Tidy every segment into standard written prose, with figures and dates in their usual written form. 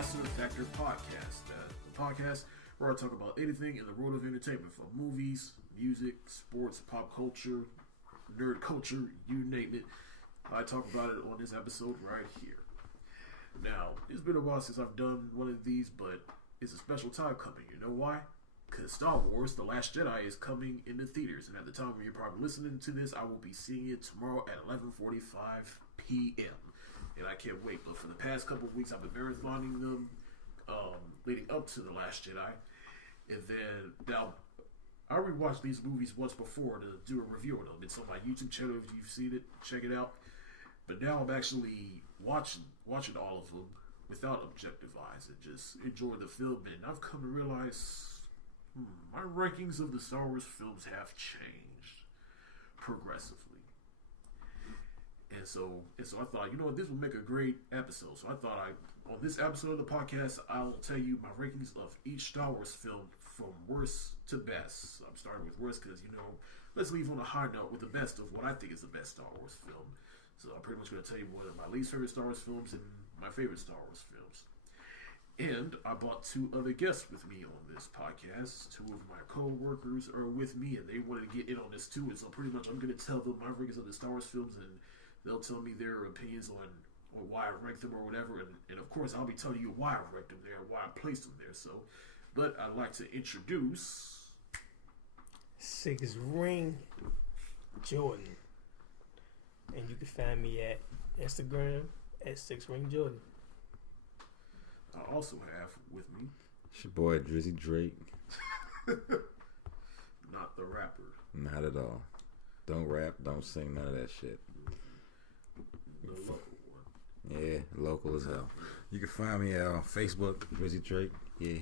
Lassiter Factor Podcast, the podcast where I talk about anything in the world of entertainment, from movies, music, sports, pop culture, nerd culture, you name it. I talk about it on this episode right here. Now, it's been a while since I've done one of these, but it's a special time coming. You know why? Because Star Wars: The Last Jedi is coming into theaters, and at the time when you're probably listening to this, I will be seeing it tomorrow at 11:45 p.m. And I can't wait. But for the past couple of weeks, I've been marathoning them leading up to The Last Jedi. And then, now, I rewatched these movies once before to do a review of them. It's on my YouTube channel. If you've seen it, check it out. But now I'm actually watching all of them without objective eyes and just enjoy the film. And I've come to realize my rankings of the Star Wars films have changed progressively. And so I thought, you know what, this would make a great episode. So I thought on this episode of the podcast, I'll tell you my rankings of each Star Wars film from worst to best. So I'm starting with worst because, let's leave on a high note with the best of what I think is the best Star Wars film. So I'm pretty much going to tell you one of my least favorite Star Wars films and my favorite Star Wars films. And I brought two other guests with me on this podcast. Two of my co-workers are with me, and they wanted to get in on this too. And so pretty much I'm going to tell them my rankings of the Star Wars films, and they'll tell me their opinions on why I ranked them or whatever. And of course, I'll be telling you why I ranked them there, why I placed them there. So, but I'd like to introduce Six Ring Jordan. And you can find me at Instagram at 6ringjordan. I also have with me it's your boy Drizzy Drake. Not the rapper. Not at all. Don't rap, don't sing, none of that shit. The local one. Yeah, local as hell. You can find me on Facebook, Drizzy Drake. Yeah,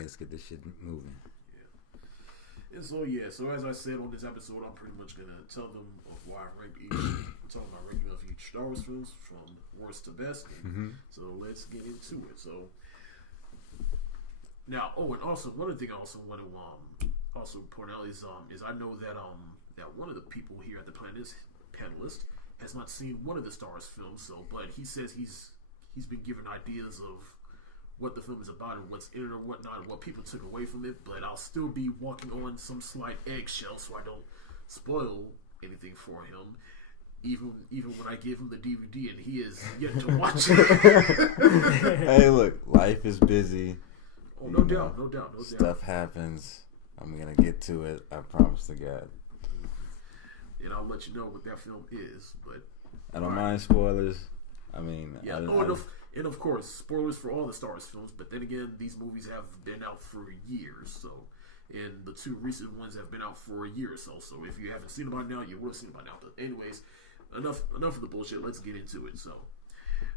let's get this shit moving. And so as I said on this episode, I'm pretty much going to tell them of why I rank each, tell them my ranking of each Star Wars films from worst to best. So let's get into it. So now, and also one other thing I also want to also point out is I know that one of the people here at the panelist has not seen one of the Star Wars films. So, but he says he's been given ideas of what the film is about and what's in it or whatnot, and what people took away from it, but I'll still be walking on some slight eggshells so I don't spoil anything for him, even when I give him the DVD and he is yet to watch it. Hey, look, life is busy. Oh, no doubt. Stuff happens. I'm going to get to it, I promise to God. And I'll let you know what that film is, but I don't mind spoilers. I mean, yeah. And of course, spoilers for all the Star Wars films. But then again, these movies have been out for years. So, and the two recent ones have been out for a year or so. So, if you haven't seen them by now, you would have seen them by now. But anyways, enough of the bullshit. Let's get into it. So,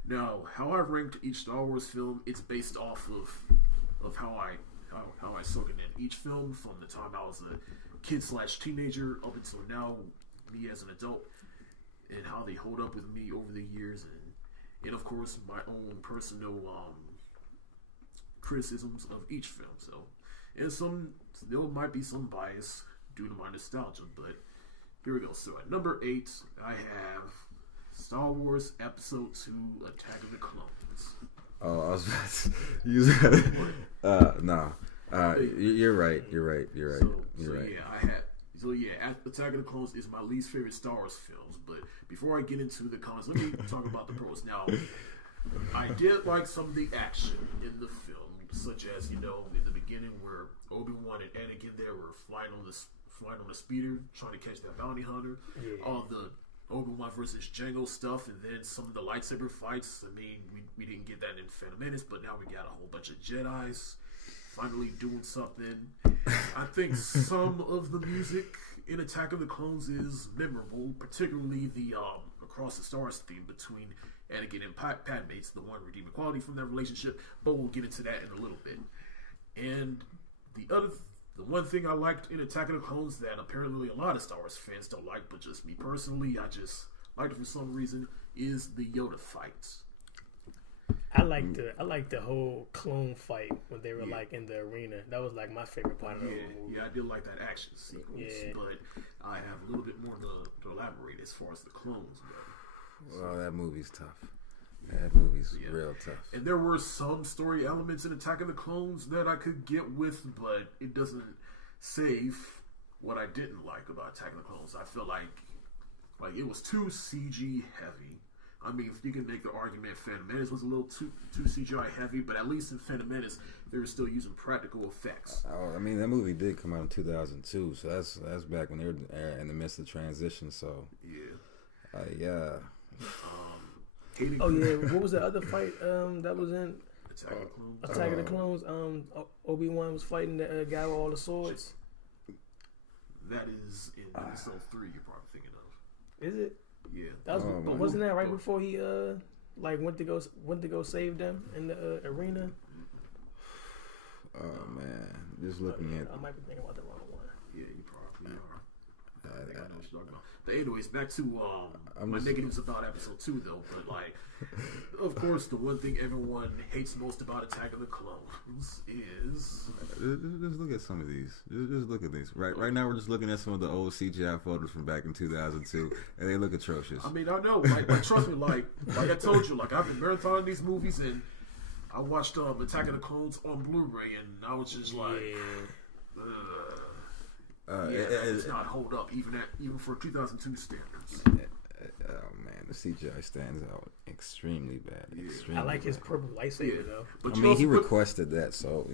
now how I ranked each Star Wars film, it's based off of how I soak in each film from the time I was a kid/teenager up until now, me as an adult, and how they hold up with me over the years, and of course my own personal criticisms of each film. So, and there might be some bias due to my nostalgia, but here we go. So at number 8, I have Star Wars Episode 2: Attack of the Clones. Oh, I was about to use that. No. You're right. Attack of the Clones is my least favorite Star Wars films. But before I get into the cons, let me talk about the pros. Now, I did like some of the action in the film, such as in the beginning where Obi-Wan and Anakin there were flying on the speeder trying to catch that bounty hunter. Yeah. All the Obi-Wan versus Jango stuff, and then some of the lightsaber fights. I mean, we didn't get that in Phantom Menace, but now we got a whole bunch of Jedis finally doing something. I think some of the music in Attack of the Clones is memorable, particularly the Across the Stars theme between Anakin and Padme. It's the one redeeming quality from that relationship, but we'll get into that in a little bit. And the one thing I liked in Attack of the Clones that apparently a lot of Star Wars fans don't like, but just me personally, I just liked it for some reason, is the Yoda fights. I like the whole clone fight when they were like in the arena. That was like my favorite part of the movie. Yeah, I did like that action sequence, but I have a little bit more to elaborate as far as the clones go. Well, that movie's tough. That movie's Yeah. Real tough. And there were some story elements in Attack of the Clones that I could get with, but it doesn't save what I didn't like about Attack of the Clones. I feel like it was too CG heavy. I mean, you can make the argument Phantom Menace was a little too CGI heavy, but at least in Phantom Menace, they were still using practical effects. I mean, that movie did come out in 2002, so that's back when they were in the midst of transition. So yeah. Oh yeah, what was the other fight that was in Attack of the Clones? Obi-Wan was fighting the guy with all the swords. That is in episode 3 you're probably thinking of. Is it? Yeah. That was, but wasn't that right before he went to go save them in the arena? Oh man, just looking at. I might be thinking about the wrong one. Yeah, you probably are. I think I know what you're talking about. But anyways, back to my negatives about episode 2 though. But like, of course, the one thing everyone hates most about Attack of the Clones is. Just look at some of these. Just look at these. Right now, we're just looking at some of the old CGI photos from back in 2002, and they look atrocious. I mean, I know. Like trust me. Like I told you. Like I've been marathoning these movies, and I watched Attack of the Clones on Blu-ray, and I was just like. It does not hold up even for 2002 standards. Oh man, the CGI stands out extremely bad. Yeah. Extremely I like his bad. purple lightsaber though. But I mean, he requested that, so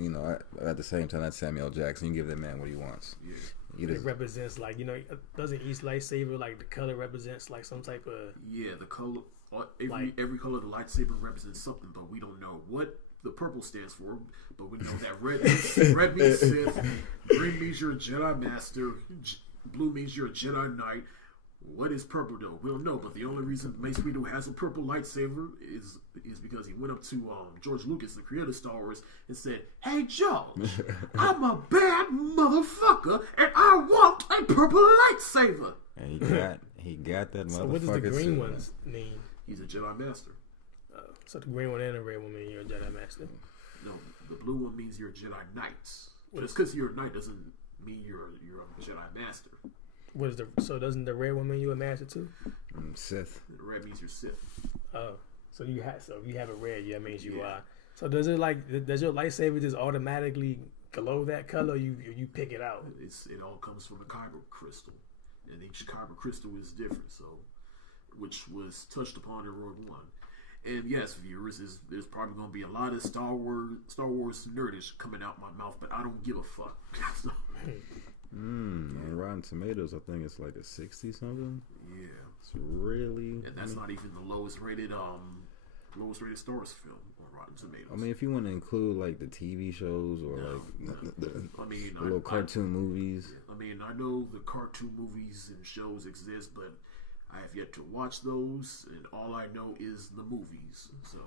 at the same time, that's Samuel Jackson. You give that man what he wants. Yeah. It represents doesn't each lightsaber the color represents some type of the color. Every color of the lightsaber represents something, but we don't know what the purple stands for. But we know that red means Sith, green means you're a Jedi Master, blue means you're a Jedi Knight. What is purple though? We don't know. But the only reason Mace Windu has a purple lightsaber is because he went up to George Lucas, the creator of Star Wars, and said, "Hey George, I'm a bad motherfucker, and I want a purple lightsaber." And he got that motherfucker. So what does the green ones mean? He's a Jedi Master. So the green one and the red one mean you're a Jedi Master. No, the blue one means you're a Jedi Knight. Just because you're a Knight doesn't mean you're a Jedi Master. So doesn't the red one mean you're a Master too? Sith. The red means you're Sith. Oh, so if you have a red, that means you are. So does your lightsaber just automatically glow that color? Or you pick it out? It all comes from a kyber crystal, and each kyber crystal is different. So, which was touched upon in Rogue One. And yes, viewers, there's probably going to be a lot of Star Wars nerdish coming out my mouth, but I don't give a fuck. On Rotten Tomatoes, I think it's like a 60 something. Yeah, it's really, and that's not even the lowest rated Star Wars film on Rotten Tomatoes. I mean, if you want to include the TV shows or the little cartoon movies. I mean, I know the cartoon movies and shows exist, but I have yet to watch those, and all I know is the movies. So,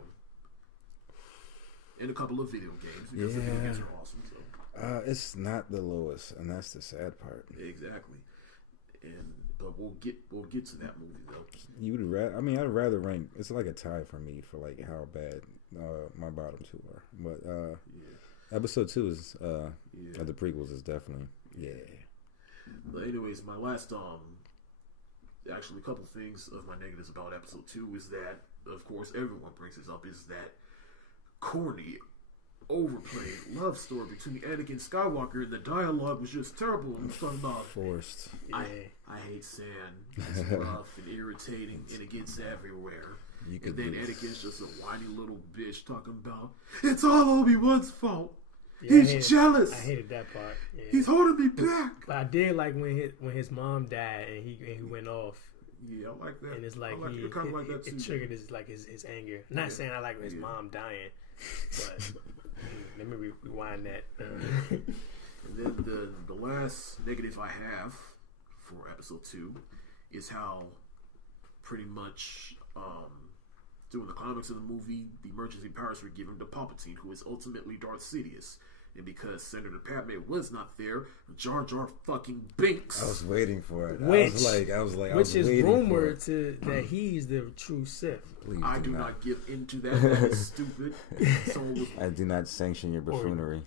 and a couple of video games because the video games are awesome. So, it's not the lowest, and that's the sad part. Exactly. But we'll get to that movie though. You would rather? I mean, I'd rather rank. It's like a tie for me for how bad my bottom two are. But episode 2 is of the prequels is definitely But anyways, my last actually, a couple things of my negatives about episode 2 is that, of course, everyone brings this up, is that corny, overplayed love story between Anakin Skywalker, and the dialogue was just terrible. I'm talking about forced. I hate sand. It's rough and irritating, and it gets everywhere. And then Anakin's just a whiny little bitch talking about it's all Obi-Wan's fault. Yeah, He's jealous. I hated that part. Yeah. He's holding me back. But I did like when his mom died and he went off. Yeah, I like that. And it's like it triggered his anger. I'm not saying I like his mom dying, but let me rewind that. And then the last negative I have for episode 2 is how pretty much during the climax of the movie, the emergency powers were given to Palpatine, who is ultimately Darth Sidious. And because Senator Padme was not there, Jar Jar fucking Binks. I was waiting for it. Which is rumored that he's the true Sith. Please I do not give into that. That is stupid. I do not sanction your buffoonery.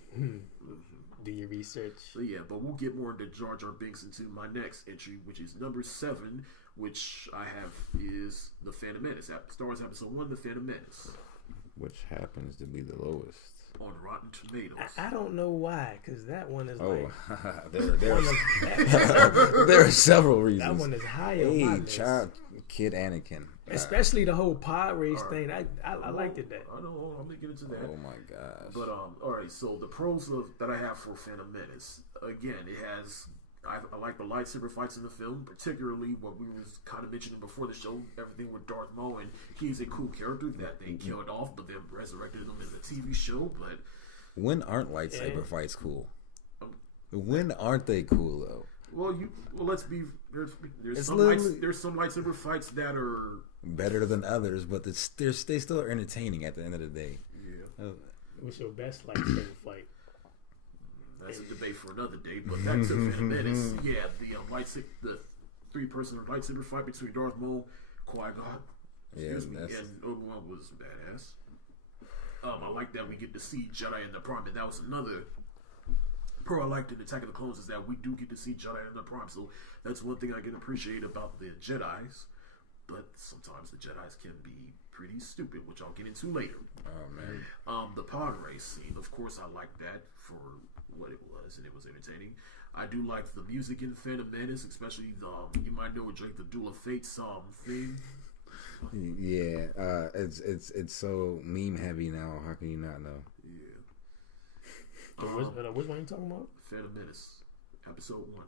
Do your research. So yeah, but we'll get more into Jar Jar Binks into my next entry, which is number 7, which I have is The Phantom Menace. Star Wars Episode 1, The Phantom Menace. which happens to be the lowest. On Rotten Tomatoes. I don't know why, because that one is there are several reasons. That one is high on my list. Kid Anakin. Especially the whole pod race thing. I liked it. I know. I'm gonna get into that. Oh my gosh. But all right. So the pros that I have for Phantom Menace, again, it has. I like the lightsaber fights in the film, particularly what we was kind of mentioning before the show. Everything with Darth Maul, and he's a cool character that they killed off, but then resurrected him in the TV show. But when aren't lightsaber fights cool? When aren't they cool though? Well, let's be. There's some lightsaber fights that are better than others, but they still are entertaining at the end of the day. Yeah. What's your best lightsaber fight? That's a debate for another day. But back to Phantom Menace. Yeah, the 3-person lightsaber fight between Darth Maul, Qui-Gon, and Obi-Wan was badass. I like that we get to see Jedi in the Prime, and that was another pro I liked in Attack of the Clones is that we do get to see Jedi in the Prime. So that's one thing I can appreciate about the Jedis. But sometimes the Jedis can be pretty stupid, which I'll get into later. Oh man. The pod race scene, of course, I like that for what it was, and it was entertaining. I do like the music in Phantom Menace, especially you might know Drake the Duel of Fates theme. Yeah, it's so meme heavy now. How can you not know? Yeah. Which one are you talking about? Phantom Menace, episode 1. You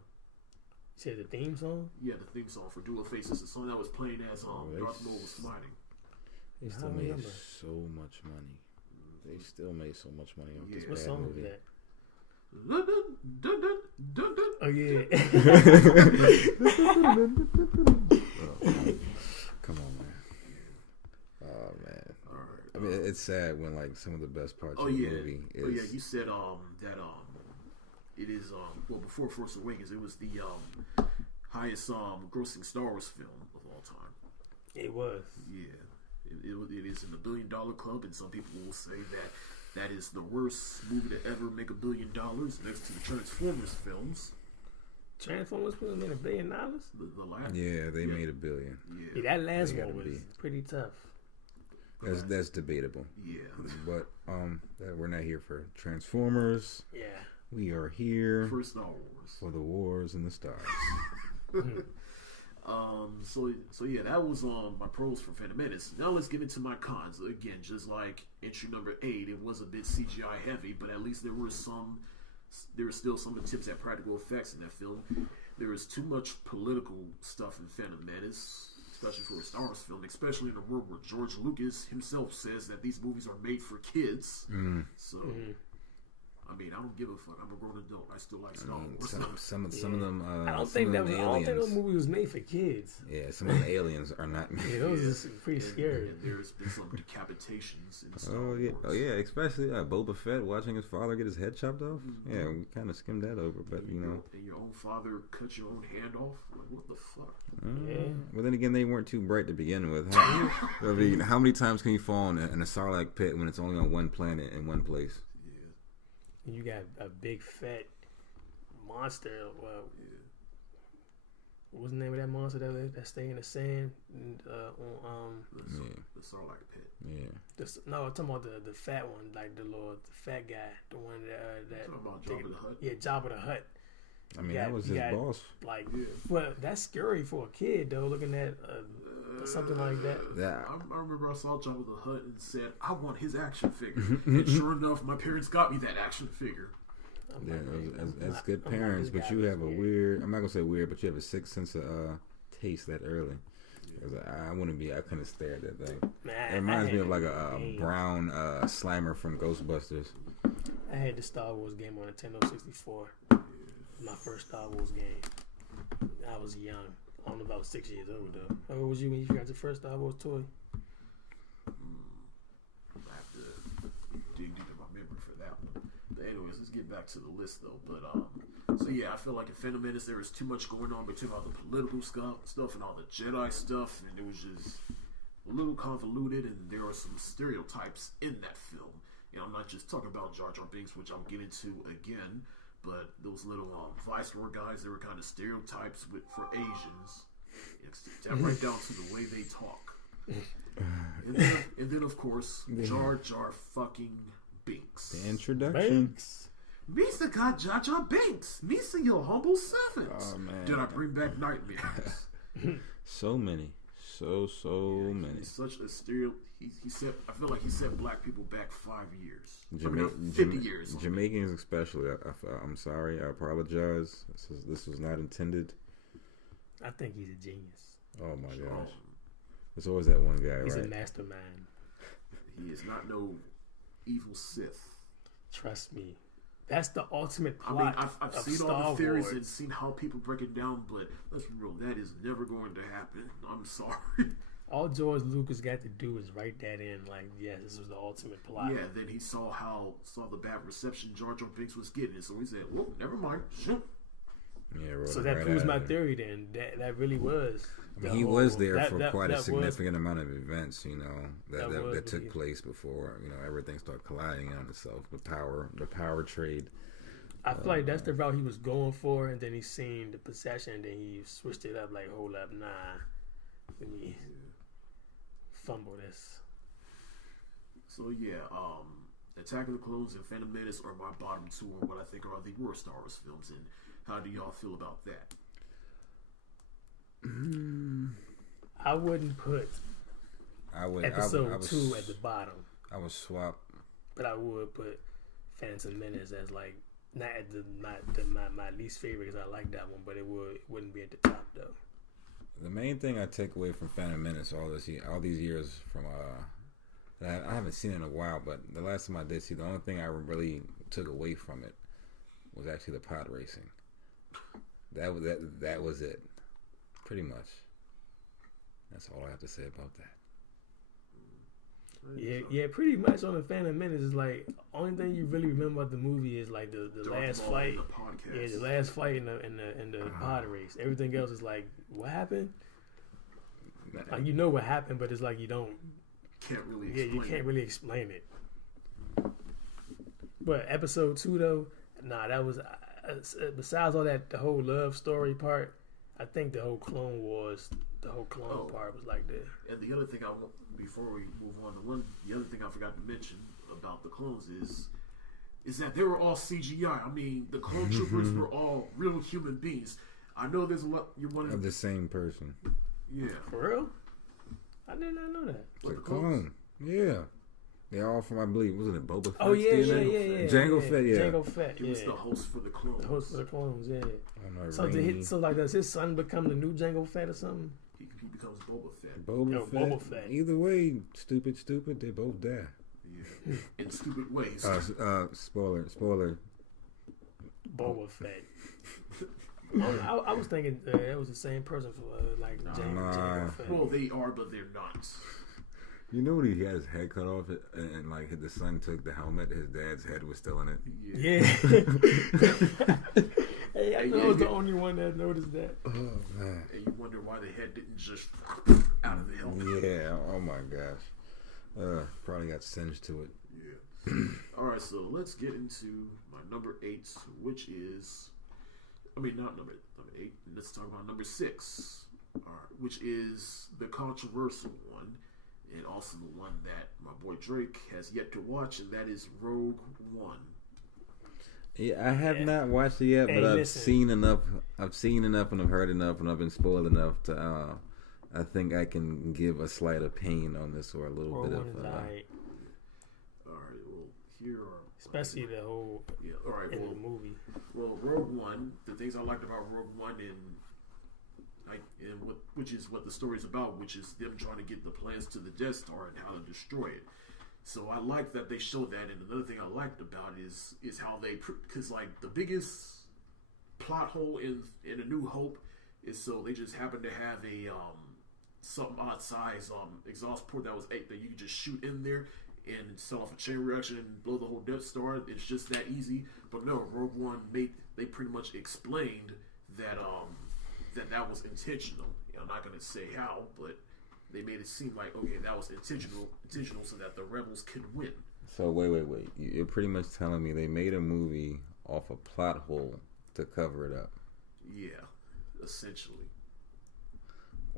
said the theme song? Yeah, the theme song for Duel of Fates is the song that was playing as Darth Maul was fighting. They still made so much money. They still made so much money off this what bad song movie. is that? Dun, dun, dun, dun, dun. Oh yeah. Come on, man. Oh man. All right. I mean, it's sad when like some of the best parts of the movie is. Oh yeah, you said that it is well before Force Awakens it was the highest grossing Star Wars film of all time. It was. Yeah, it is in the $1 billion club, and some people will say that is the worst movie to ever make $1 billion, next to the Transformers films. Transformers films made $1 billion. The last. Yeah, they made $1 billion. Yeah, that last one was pretty tough. That's debatable. Yeah, but we're not here for Transformers. Yeah, we are here for Star Wars, for the wars in the stars. So yeah, that was my pros for Phantom Menace. Now let's get into my cons. Again, just like entry number 8, it was a bit CGI heavy, but at least there were still some attempts at practical effects in that film. There was too much political stuff in Phantom Menace, especially for a Star Wars film, especially in a world where George Lucas himself says that these movies are made for kids. So I mean, I don't give a fuck. I'm a grown adult. I still like Star Wars. Some of them. I don't think that movie was made for kids. Yeah, some of the aliens are not. Yeah, those are pretty scary. And there's been some decapitations in Star Wars. Oh yeah, especially Boba Fett watching his father get his head chopped off. Mm-hmm. Yeah, we kind of skimmed that over, but you know. And your own father cut your own hand off. Like, what the fuck? Yeah. But then again, they weren't too bright to begin with. I mean, how many times can you fall in a Sarlacc pit when it's only on one planet in one place? You got a big fat monster. Well, what was the name of that monster that stay in the sand? The Sarlacc pit. Yeah. I'm talking about the fat one, like the fat guy, the one that. Talking about Jabba the Hutt. Yeah, Jabba the Hutt. I mean, that was his boss. Like, well, that's scary for a kid though. Looking at something like that. I remember I saw Jabba the Hutt and said, I want his action figure. And sure enough, my parents got me that action figure. Yeah, as good parents, but you have a weird, I'm not going to say weird, but you have a sixth sense of taste that early. I couldn't stare at that thing. It reminds me of like a brown Slimer from Ghostbusters. I had the Star Wars game on Nintendo 64. My first Star Wars game. I was young. I don't know if I was 6 years old though. How old was you when you got your first Star Wars toy? I have to dig deep in my memory for that one. But anyways, let's get back to the list though. But so yeah, I feel like in Phantom Menace there was too much going on between all the political stuff and all the Jedi stuff, and it was just a little convoluted, and there are some stereotypes in that film. And I'm not just talking about Jar Jar Binks, which I'll get into again. But those little Viceroy guys, they were kind of stereotypes for Asians. It's right down to the way they talk. And then of course, Jar Jar fucking Binks. The introduction. Binks. Misa got Jar Jar Binks. Misa, your humble servant. Oh man. Did I bring back nightmares? So many. So many. He's such a stereo. He said, I feel like he set black people back 5 years. 50 years. Jamaicans especially. I'm sorry. I apologize. This was not intended. I think he's a genius. Oh my gosh. There's always that one guy, He's right? a mastermind. He is not no evil Sith. Trust me. That's the ultimate plot. I mean, I've seen Star all the theories Wars. and seen how people break it down, but let's be real, that is never going to happen. I'm sorry. All George Lucas got to do is write that in, like, yes, this was the ultimate plot. Yeah, then he saw the bad reception Jar Jar Binks was getting, so he said, "Well, never mind." Shoot. Yeah, so that proves my theory. Then that really was. I mean, he was there for quite a significant amount of events, you know, that took place before, you know, everything started colliding on itself. The power trade. I feel like that's the route he was going for, and then he seen the possession, and then he switched it up. Like, hold up, nah, let me fumble this. So yeah, Attack of the Clones and Phantom Menace are my bottom two on what I think are the worst Star Wars films, and how do y'all feel about that? I wouldn't put episode 2 at the bottom. I would swap, but I would put Phantom Menace as like not at my least favorite because I like that one, but it wouldn't be at the top though. The main thing I take away from Phantom Menace all these years from I haven't seen it in a while, but the last time I did see, the only thing I really took away from it was actually the pod racing. That was it, pretty much. That's all I have to say about that. Yeah, pretty much on the Phantom Menace is like only thing you really remember about the movie is like the last fight. The last fight in the pod race. Everything else is like, what happened? Like, you know what happened, but it's like you can't really explain it. But episode 2 though, that was besides all that, the whole love story part. I think the whole Clone Wars, the whole clone part was like that. And the other thing before we move on to the other thing I forgot to mention about the clones is that they were all CGI. I mean, the clone troopers were all real human beings. I know there's a lot. You're one of the same person. Yeah, for real. I did not know that. The clone. Yeah. They're all from, I believe, wasn't it Boba Fett? Oh, yeah. Jango Fett, yeah. Jango Fett, He was the host for the clones. The host for the clones, yeah. So does his son become the new Jango Fett or something? He becomes Boba Fett. Boba Fett. Either way, stupid, they both die. Yeah. In stupid ways. Spoiler. Boba Fett. I was thinking it was the same person for Jango Fett. Well, they are, but they're not. You know when he had his head cut off and like the son took the helmet, his dad's head was still in it. Yeah. Hey, I was the only one that noticed that. Oh man. And you wonder why the head didn't just out of the helmet. Yeah. Oh my gosh. Probably got singed to it. Yeah. All right, so let's get into my number 8, which is, not number 8. Let's talk about number 6, which is the controversial one. And also the one that my boy Drake has yet to watch, and that is Rogue One. Yeah, I have not watched it yet, but I've seen enough. I've seen enough, and I've heard enough, and I've been spoiled enough to. I think I can give a slight opinion on this, or a little bit of. All right. Well, here are especially the whole. Yeah. All right. In the movie. Well, Rogue One. The things I liked about Rogue One which is what the story's about, which is them trying to get the plans to the Death Star and how to destroy it. So I like that they showed that, and another thing I liked about it is how they, because like the biggest plot hole in A New Hope is so they just happen to have a some odd size exhaust port that you can just shoot in there and set off a chain reaction and blow the whole Death Star. It's just that easy. But no, Rogue One they pretty much explained that that was intentional. I'm not going to say how, but they made it seem like, okay, that was intentional so that the rebels could win. So wait. You're pretty much telling me they made a movie off a plot hole to cover it up. Yeah, essentially.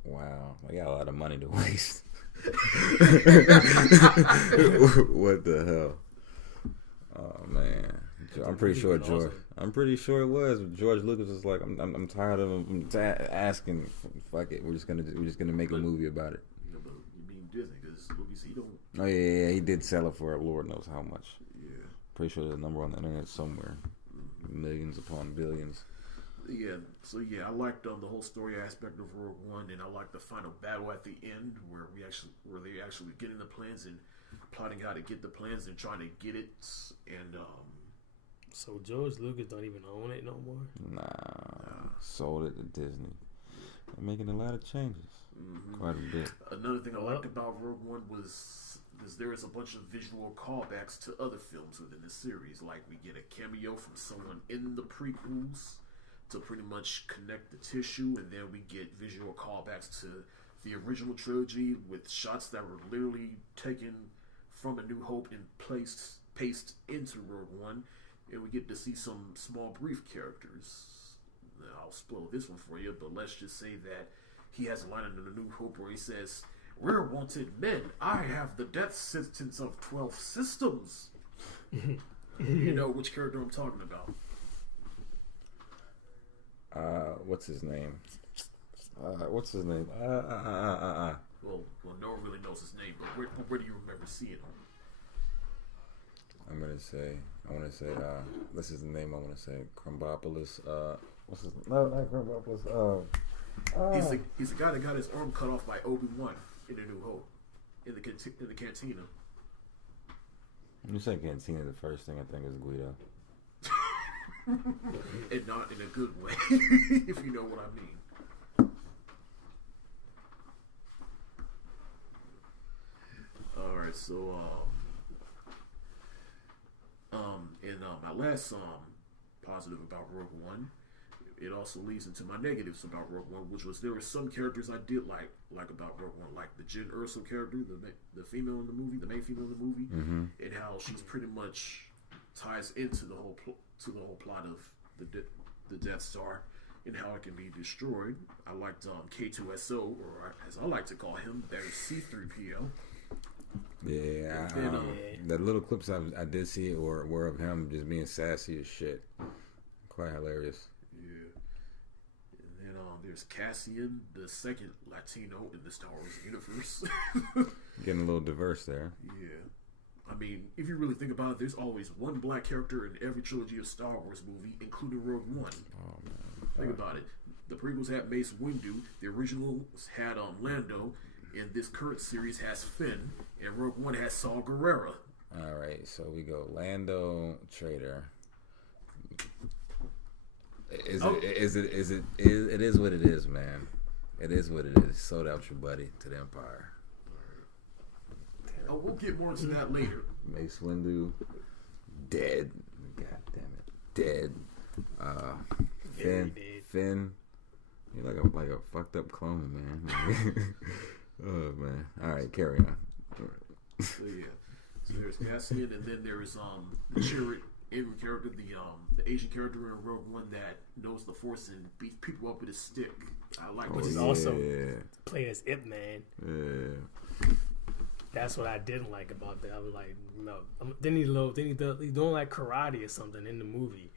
Wow, I got a lot of money to waste. What the hell? Oh man, I'm pretty sure George. I'm pretty sure it was. George Lucas was like, I'm tired of him asking. Fuck it, we're just gonna make a movie about it. Yeah, but you mean Disney? Because Lucas, he don't. Oh yeah, he did sell it for Lord knows how much. Yeah, pretty sure there's a number on the internet somewhere, millions upon billions. Yeah, so yeah, I liked the whole story aspect of Rogue One, and I liked the final battle at the end where they actually getting the plans and plotting how to get the plans and trying to get it. And so George Lucas don't even own it no more. Nah. Sold it to Disney. They're making a lot of changes, quite a bit. Another thing I liked about Rogue One was there is a bunch of visual callbacks to other films within the series. Like we get a cameo from someone in the prequels to pretty much connect the tissue, and then we get visual callbacks to the original trilogy with shots that were literally taken from A New Hope and pasted into Rogue One, and we get to see some small brief characters. Now, I'll spoil this one for you, but let's just say that he has a line in A New Hope where he says, "We're wanted men. I have the death sentence of 12 systems." You know which character I'm talking about. What's his name? Well, no one really knows his name, but where do you remember seeing him? I want to say, this is the name I want to say. Crumbopoulos. What's his name? No, not Crumbopoulos. He's the guy that got his arm cut off by Obi-Wan in A New Hope, in the cantina. When you say cantina, the first thing I think is Guido. And not in a good way, if you know what I mean. Alright, so my last positive about Rogue One, it also leads into my negatives about Rogue One, which was there were some characters I did like about Rogue One, like the Jyn Erso character, the female in the movie, the main female in the movie, and how she's pretty much ties into the whole plot of the Death Star and how it can be destroyed. I liked K2SO, or as I like to call him, that is C3PO. Yeah, the little clips I did see were of him just being sassy as shit. Quite hilarious. Yeah. And then there's Cassian, the second Latino in the Star Wars universe. Getting a little diverse there. Yeah. I mean, if you really think about it, there's always one black character in every trilogy of Star Wars movie, including Rogue One. Oh, man. Think about it. The prequels had Mace Windu, the originals had Lando, and this current series has Finn, and Rogue One has Saw Gerrera. All right, so we go Lando, traitor. It is what it is, man. It is what it is. Sold out your buddy to the Empire. Oh, we'll get more into that later. Mace Windu, dead. God damn it, dead. Finn, you're like a fucked up clone, man. Oh man. All right, carry on. So yeah, so there's Cassian, and then there's the Chirrut Avery character, the Asian character in Rogue One that knows the Force and beats people up with a stick. I like. Which is also played as Ip Man. Yeah. That's what I didn't like about that. I was like, no. Then he's doing like karate or something in the movie.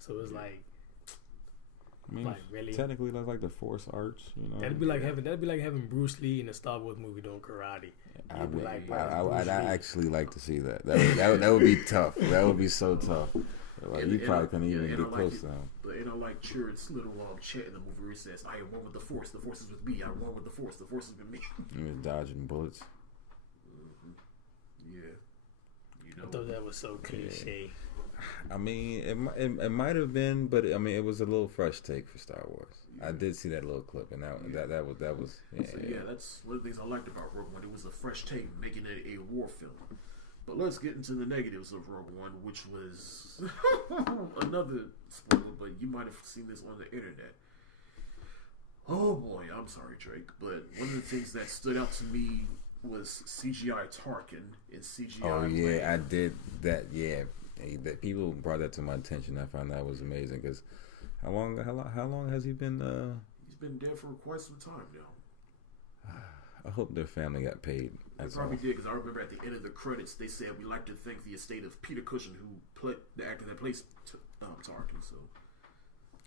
So it was like, I mean, like really, technically that's like the Force arts, you know. That'd be like having Bruce Lee in a Star Wars movie doing karate. I'd actually like to see that. That would be tough. That would be so tough. Like, you probably couldn't even get close to him. But I like Chirrut's little chant in the movie where he says, "I am one with the Force. The Force is with me. I am one with the Force. The Force is with me." He was dodging bullets. Yeah, you know. I thought that was so cliche. I mean, it might have been, but I mean, it was a little fresh take for Star Wars. Yeah. I did see that little clip, and that was. Yeah, so, that's one of the things I liked about Rogue One. It was a fresh take, making it a war film. But let's get into the negatives of Rogue One, which was another spoiler, but you might have seen this on the internet. Oh boy, I'm sorry, Drake, but one of the things that stood out to me was CGI Tarkin and CGI. Oh yeah, Leia. I did that. Yeah, that people brought that to my attention. I found that was amazing because how long has he been? He's been dead for quite some time now. I hope their family got paid. They probably did, because I remember at the end of the credits they said we'd like to thank the estate of Peter Cushing, who played the actor that plays Tarkin. So,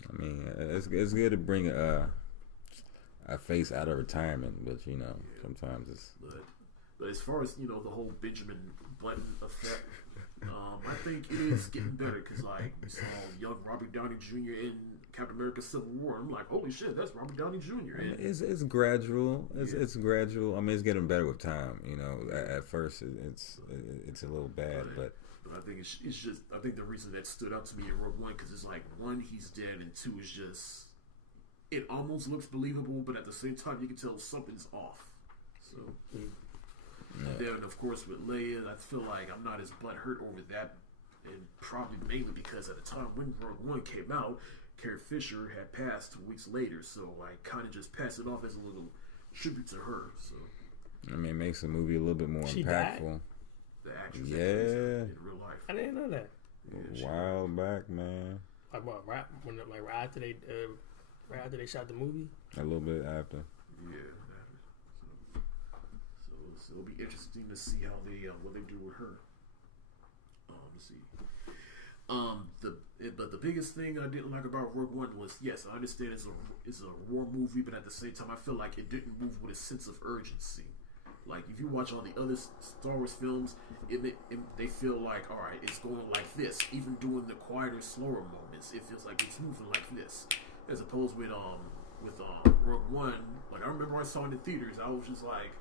I mean, it's good to bring a face out of retirement, but sometimes it's. But as far as the whole Benjamin Button effect, I think it is getting better, because we saw young Robert Downey Jr. in Captain America: Civil War. I'm like, holy shit, that's Robert Downey Jr. And it's gradual. It's gradual. I mean, it's getting better with time. At first it's a little bad, but I think it's just I think the reason that stood out to me in Rogue One, because it's like, one, he's dead, and two, is just it almost looks believable, but at the same time you can tell something's off. So. Then, of course, with Leia, I feel like I'm not as butthurt over that, and probably mainly because at the time when Rogue One came out, Carrie Fisher had passed 2 weeks later, so I kind of just passed it off as a little tribute to her. So, I mean, it makes the movie a little bit more impactful. Died? The actress, in real life. I didn't know that. A while back, man. Right after they shot the movie. A little bit after. Yeah. So it'll be interesting to see how they what they do with her. Let's see. But the biggest thing I didn't like about Rogue One was, yes, I understand it's a war movie, but at the same time I feel like it didn't move with a sense of urgency. Like, if you watch all the other Star Wars films, they feel like, all right, it's going like this. Even during the quieter, slower moments, it feels like it's moving like this. As opposed with Rogue One, like, I remember I saw it in the theaters, I was just like,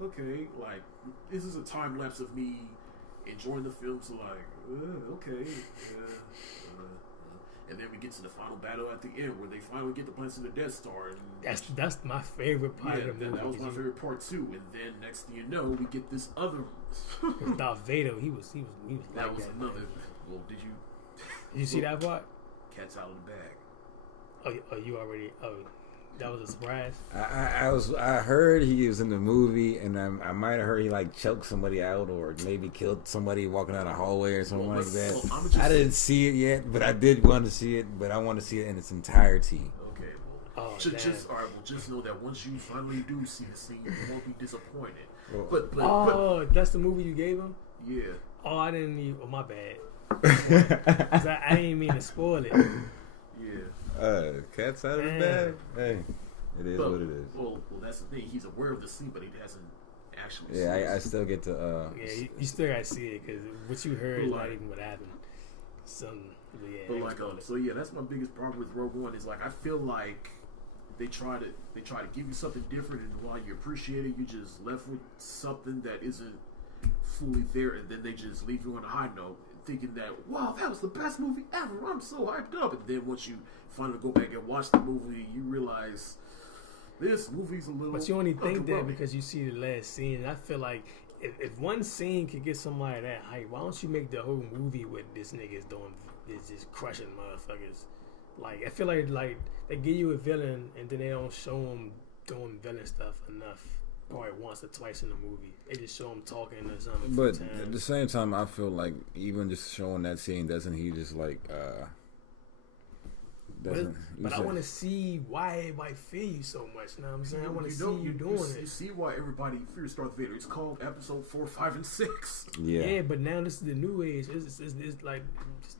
okay, like, this is a time lapse of me enjoying the film, so okay. And then we get to the final battle at the end, where they finally get the plans to the Death Star. And that's my favorite part of the movie. That was my favorite part too. And then next thing you know, we get this other. Darth Vader, he was that like was that. Another. Man. Well, did you see that part? Cat's out of the bag. Oh, you already. Oh, that was a surprise. I heard he was in the movie, and I might have heard he choked somebody out, or maybe killed somebody walking down a hallway or something like that. I didn't see it yet, but I did want to see it. But I want to see it in its entirety. Okay, well, just know that once you finally do see the scene, you won't be disappointed. But that's the movie you gave him? Yeah. Oh, I didn't even. Oh, my bad. 'Cause I didn't mean to spoil it. Yeah. Cat's out of the bag. Hey, it is what it is. Well, that's the thing. He's aware of the scene, but he hasn't actually seen it. I still get to. You still gotta see it, because what you heard is not even what happened. That's my biggest problem with Rogue One. Is I feel like they try to give you something different, and while you appreciate it, you just left with something that isn't fully there, and then they just leave you on a high note, thinking that, wow, that was the best movie ever, I'm so hyped up. And then once you finally go back and watch the movie, you realize this movie's a little. But you only think that because you see the last scene. And I feel like if one scene could get somebody that hype, why don't you make the whole movie what this nigga is just crushing motherfuckers? Like, I feel like they give you a villain, and then they don't show him doing villain stuff enough. Probably once or twice in the movie, they just show him talking or something. But at the same time, I feel like even just showing that scene, doesn't he just But I want to see why everybody fear you so much. You know what I'm saying? I want to see you doing it. You see why everybody fears Darth Vader. It's called Episode 4, 5, and 6. Yeah, but now this is the new age. It's like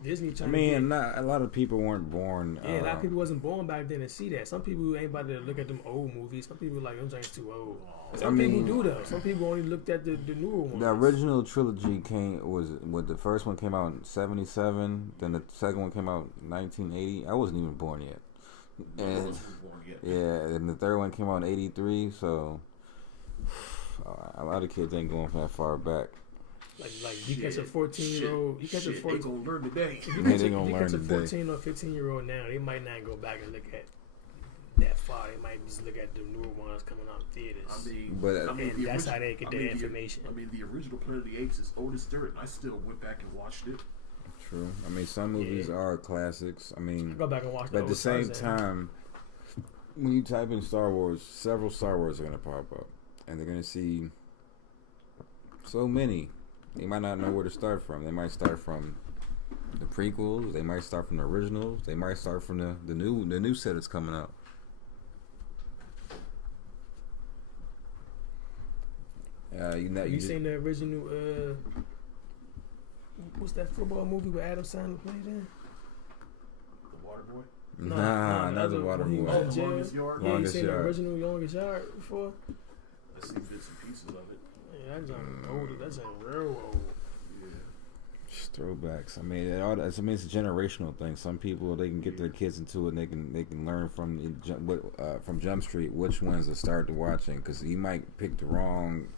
Disney trying. A lot of people weren't born. Yeah, a lot of people wasn't born back then to see that. Some people ain't about to look at them old movies. Some people them things too old. Some people do though. Some people only looked at the newer ones. The original trilogy the first one came out in 1977. Then the second one came out in 1980. I wasn't even born yet. And and the third one came out in 1983. So a lot of kids ain't going that far back. Like you catch a 14-year-old, you catch a 14. They gonna learn today. You catch a 14 or 15-year-old now, they might not go back and look at that far. They might just look at the newer ones coming out in theaters. That's how they get the information. The original Planet of the Apes is old as dirt, and I still went back and watched it. True. Some movies are classics. I go back and watch. But at the same time, when you type in Star Wars, several Star Wars are gonna pop up, and they're gonna see so many. They might not know where to start from. They might start from the prequels. They might start from the originals. They might start from the new set that's coming out. You seen the original? What's that football movie with Adam Sandler played in? The Waterboy. Nah, not the Waterboy. The Longest Yard. Yeah, you seen the original Longest Yard before? I see bits and pieces of it. Yeah, that's old. That's real old. Just throwbacks. I mean, it's a generational thing. Some people they can get their kids into it. And they can learn from Jump Street which ones to start watching, because you might pick the wrong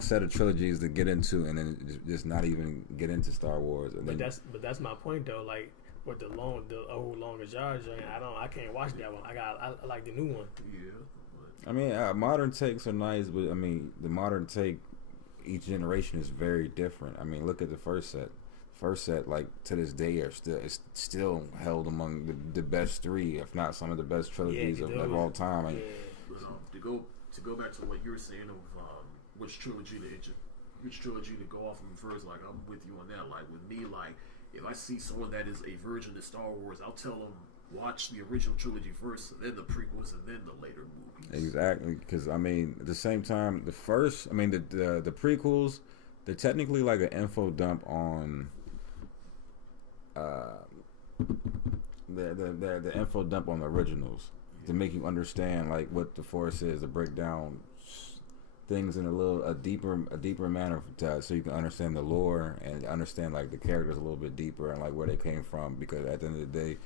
set of trilogies to get into, and then just not even get into Star Wars. And that's my point though. Like with the old Longest Yard joint, I can't watch that one. I like the new one. Yeah. I mean, modern takes are nice, but I mean the modern take, each generation is very different. I mean, look at the first set. Like to this day, is still held among the best three, if not some of the best trilogies of all time. Like, to go back to what you were saying of which trilogy to go off of first, like I'm with you on that. Like with me, like if I see someone that is a virgin to Star Wars, I'll tell them watch the original trilogy first, then the prequels, and then the later movies. Exactly, because I mean at the same time, the prequels, they're technically like an info dump on. The info dump on the originals to make you understand like what the Force is, to break down things in a deeper manner, so you can understand the lore and understand like the characters a little bit deeper and like where they came from. Because at the end of the day,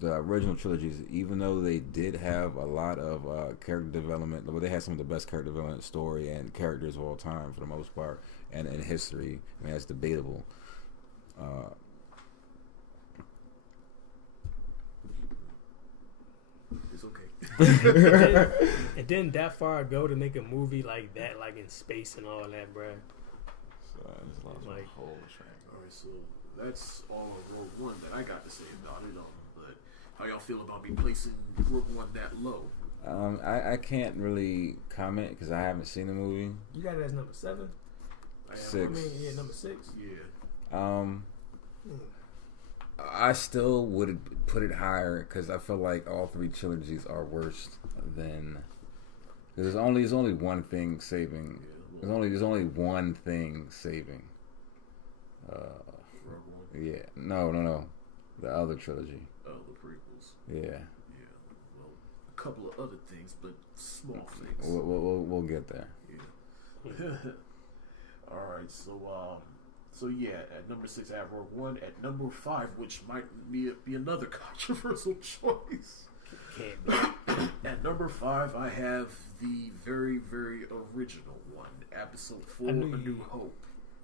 the original trilogies, even though they did have a lot of character development, well, they had some of the best character development, story, and characters of all time for the most part, and in history. I mean, that's debatable. It's okay. It didn't that far ago to make a movie like that, like in space and all that, bruh. So I just lost my whole track. Alright, so that's all of Rogue One that I got to say about it. But how y'all feel about me placing Rogue One that low? I can't really comment because I haven't seen the movie. You got it as number 7? 6. I mean, yeah, number 6. Yeah. I still would put it higher because I feel like all 3 trilogies are worse than. There's only one thing saving. There's only one thing saving. Yeah. No. The other trilogy. Oh, the prequels. Yeah. Yeah. Well, a couple of other things, but small things. We'll get there. Yeah. All right. So yeah, at number 6 I have Rogue One. At number 5, which might be another controversial choice. Can't be. At number 5, I have the very, very original one, Episode 4, A New Hope.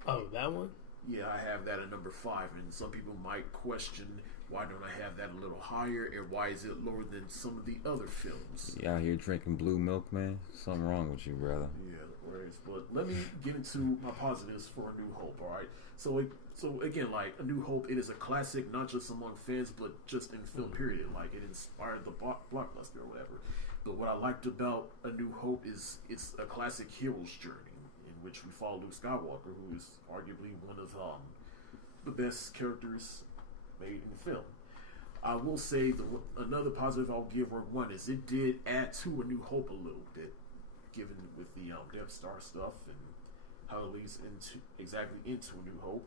Oh, that one? Yeah, I have that at number 5, and some people might question why don't I have that a little higher, and why is it lower than some of the other films? You out here drinking blue milk, man? Something wrong with you, brother. Yeah, but let me get into my positives for A New Hope, alright? So again, like, A New Hope, it is a classic, not just among fans, but just in film period. Like, it inspired the blockbuster or whatever. But what I liked about A New Hope is it's a classic hero's journey in which we follow Luke Skywalker, who is arguably one of the best characters made in film. I will say another positive I'll give Rogue One is it did add to A New Hope a little bit, given with the Death Star stuff and how it leads into A New Hope.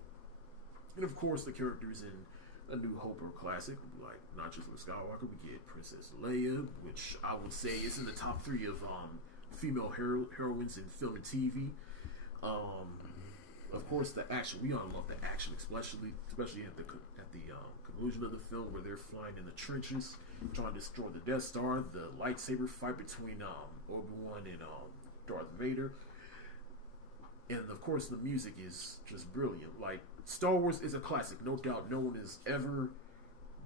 And of course, the characters in A New Hope are classic, like not just Luke Skywalker. We get Princess Leia, which I would say is in the top 3 of female heroines in film and TV. Of course, the action. We all love the action, especially at the conclusion of the film where they're flying in the trenches, trying to destroy the Death Star. The lightsaber fight between Obi-Wan and Darth Vader. And of course, the music is just brilliant. Like, Star Wars is a classic, no doubt. No one is ever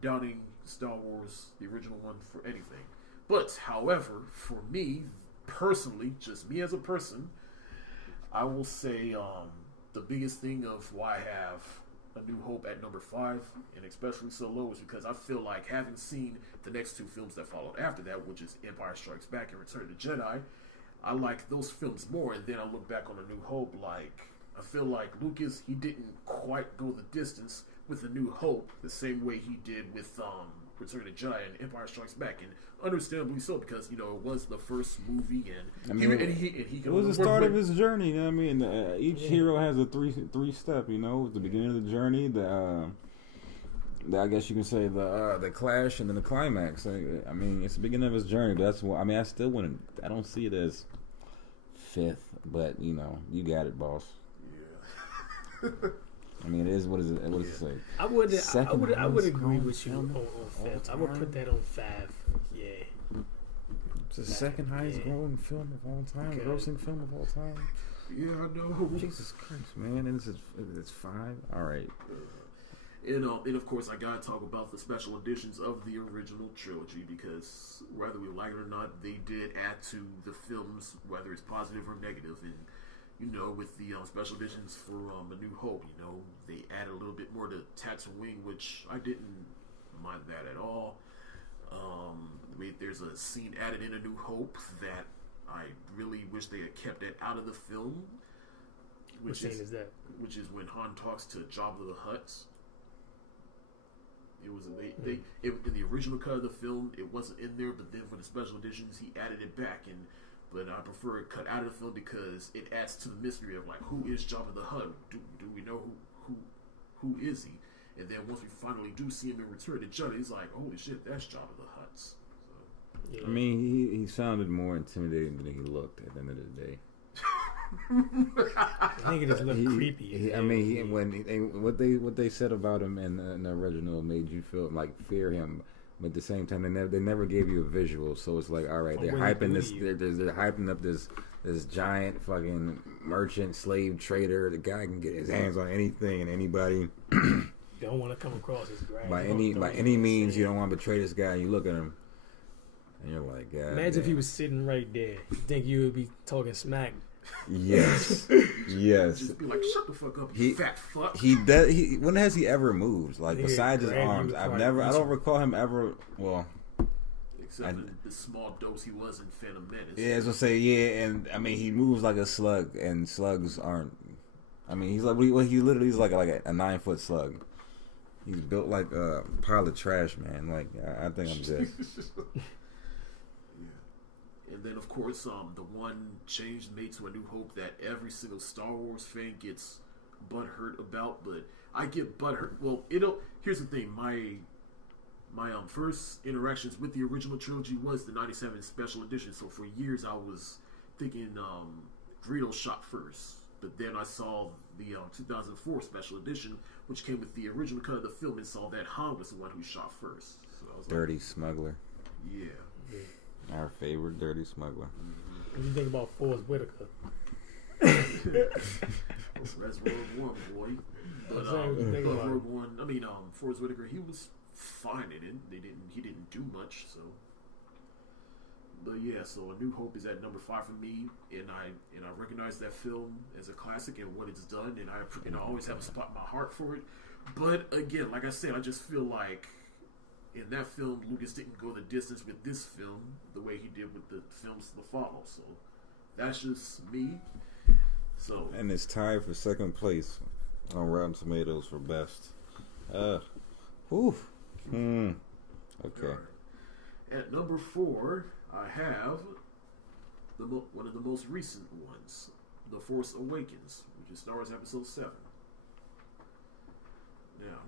doubting Star Wars, the original one, for anything. But, however, for me, personally, just me as a person, I will say the biggest thing of why I have A New Hope at number 5, and especially so low, is because I feel like having seen the next 2 films that followed after that, which is Empire Strikes Back and Return of the Jedi, I like those films more. And then I look back on A New Hope, like, I feel like Lucas, he didn't quite go the distance with A New Hope the same way he did with Return of the Jedi and Empire Strikes Back, and understandably so, because it was the first movie, and he it was the start of his journey. You know what I mean? Each hero has a three step. The beginning of the journey, I guess you can say the clash, and then the climax. I mean, it's the beginning of his journey, but that's what I mean. I still wouldn't. I don't see it as fifth, but you got it, boss. Yeah. I mean, it is what is it? What does it say? I would agree with you on fifth. I would put that on 5. Yeah. It's the second highest growing film of all time, grossing film of all time. Yeah, I know. Jesus Christ, man! And it's 5. All right. And of course, I gotta talk about the special editions of the original trilogy, because whether we like it or not, they did add to the films, whether it's positive or negative. And with the special editions for A New Hope, they added a little bit more to Tatooine, which I didn't mind that at all. There's a scene added in A New Hope that I really wish they had kept it out of the film. What scene is that? Which is when Han talks to Jabba the Hutt. It was in the original cut of the film, it wasn't in there, but then for the special editions, he added it back. But I prefer it cut out of the film because it adds to the mystery of who is Jabba the Hutt? Do we know who is he? And then once we finally do see him in Return of the Jedi, he's like, holy shit, that's Jabba the Hutt. So, yeah. I mean, he sounded more intimidating than he looked at the end of the day. I think it just looked creepy. What they said about him in the original made you feel fear him, but at the same time they never gave you a visual. So it's all right, they're hyping this. They're hyping up this giant fucking merchant slave trader. The guy can get his hands on anything and anybody. You don't want to come across as great. By any means, you don't want to betray this guy. And you look at him, and you're like, God, imagine if he was sitting right there. You think you would be talking smack? Yes. Just be like, shut the fuck up, you fat fuck. When has he ever moved? Besides his arms, I don't recall him ever. Well, except the small dose he was in Phantom Menace. Yeah, I was gonna say and I mean he moves like a slug, and slugs aren't. I mean he's he literally is like a 9-foot slug. He's built like a pile of trash, man. I think I'm just. And then, of course, the one change made to A New Hope that every single Star Wars fan gets butthurt about, but I get butthurt. Well, here's the thing. My first interactions with the original trilogy was the 97 special edition, so for years I was thinking Greedo shot first. But then I saw the 2004 special edition, which came with the original cut of the film, and saw that Han was the one who shot first. So I was Dirty smuggler. Yeah. Our favorite dirty smuggler. What do you think about Forrest Whitaker? That's Rogue One, boy. But Rogue One, Forrest Whitaker, he was fine in it. He didn't do much, so. But yeah, so A New Hope is at number 5 for me, and I recognize that film as a classic and what it's done, and I always have a spot in my heart for it. But again, like I said, I just feel like in that film, Lucas didn't go the distance with this film the way he did with the films that follow. So that's just me. So and it's tied for second place on Rotten Tomatoes for best. Okay. At number 4, I have one of the most recent ones, The Force Awakens, which is Star Wars Episode 7. Now.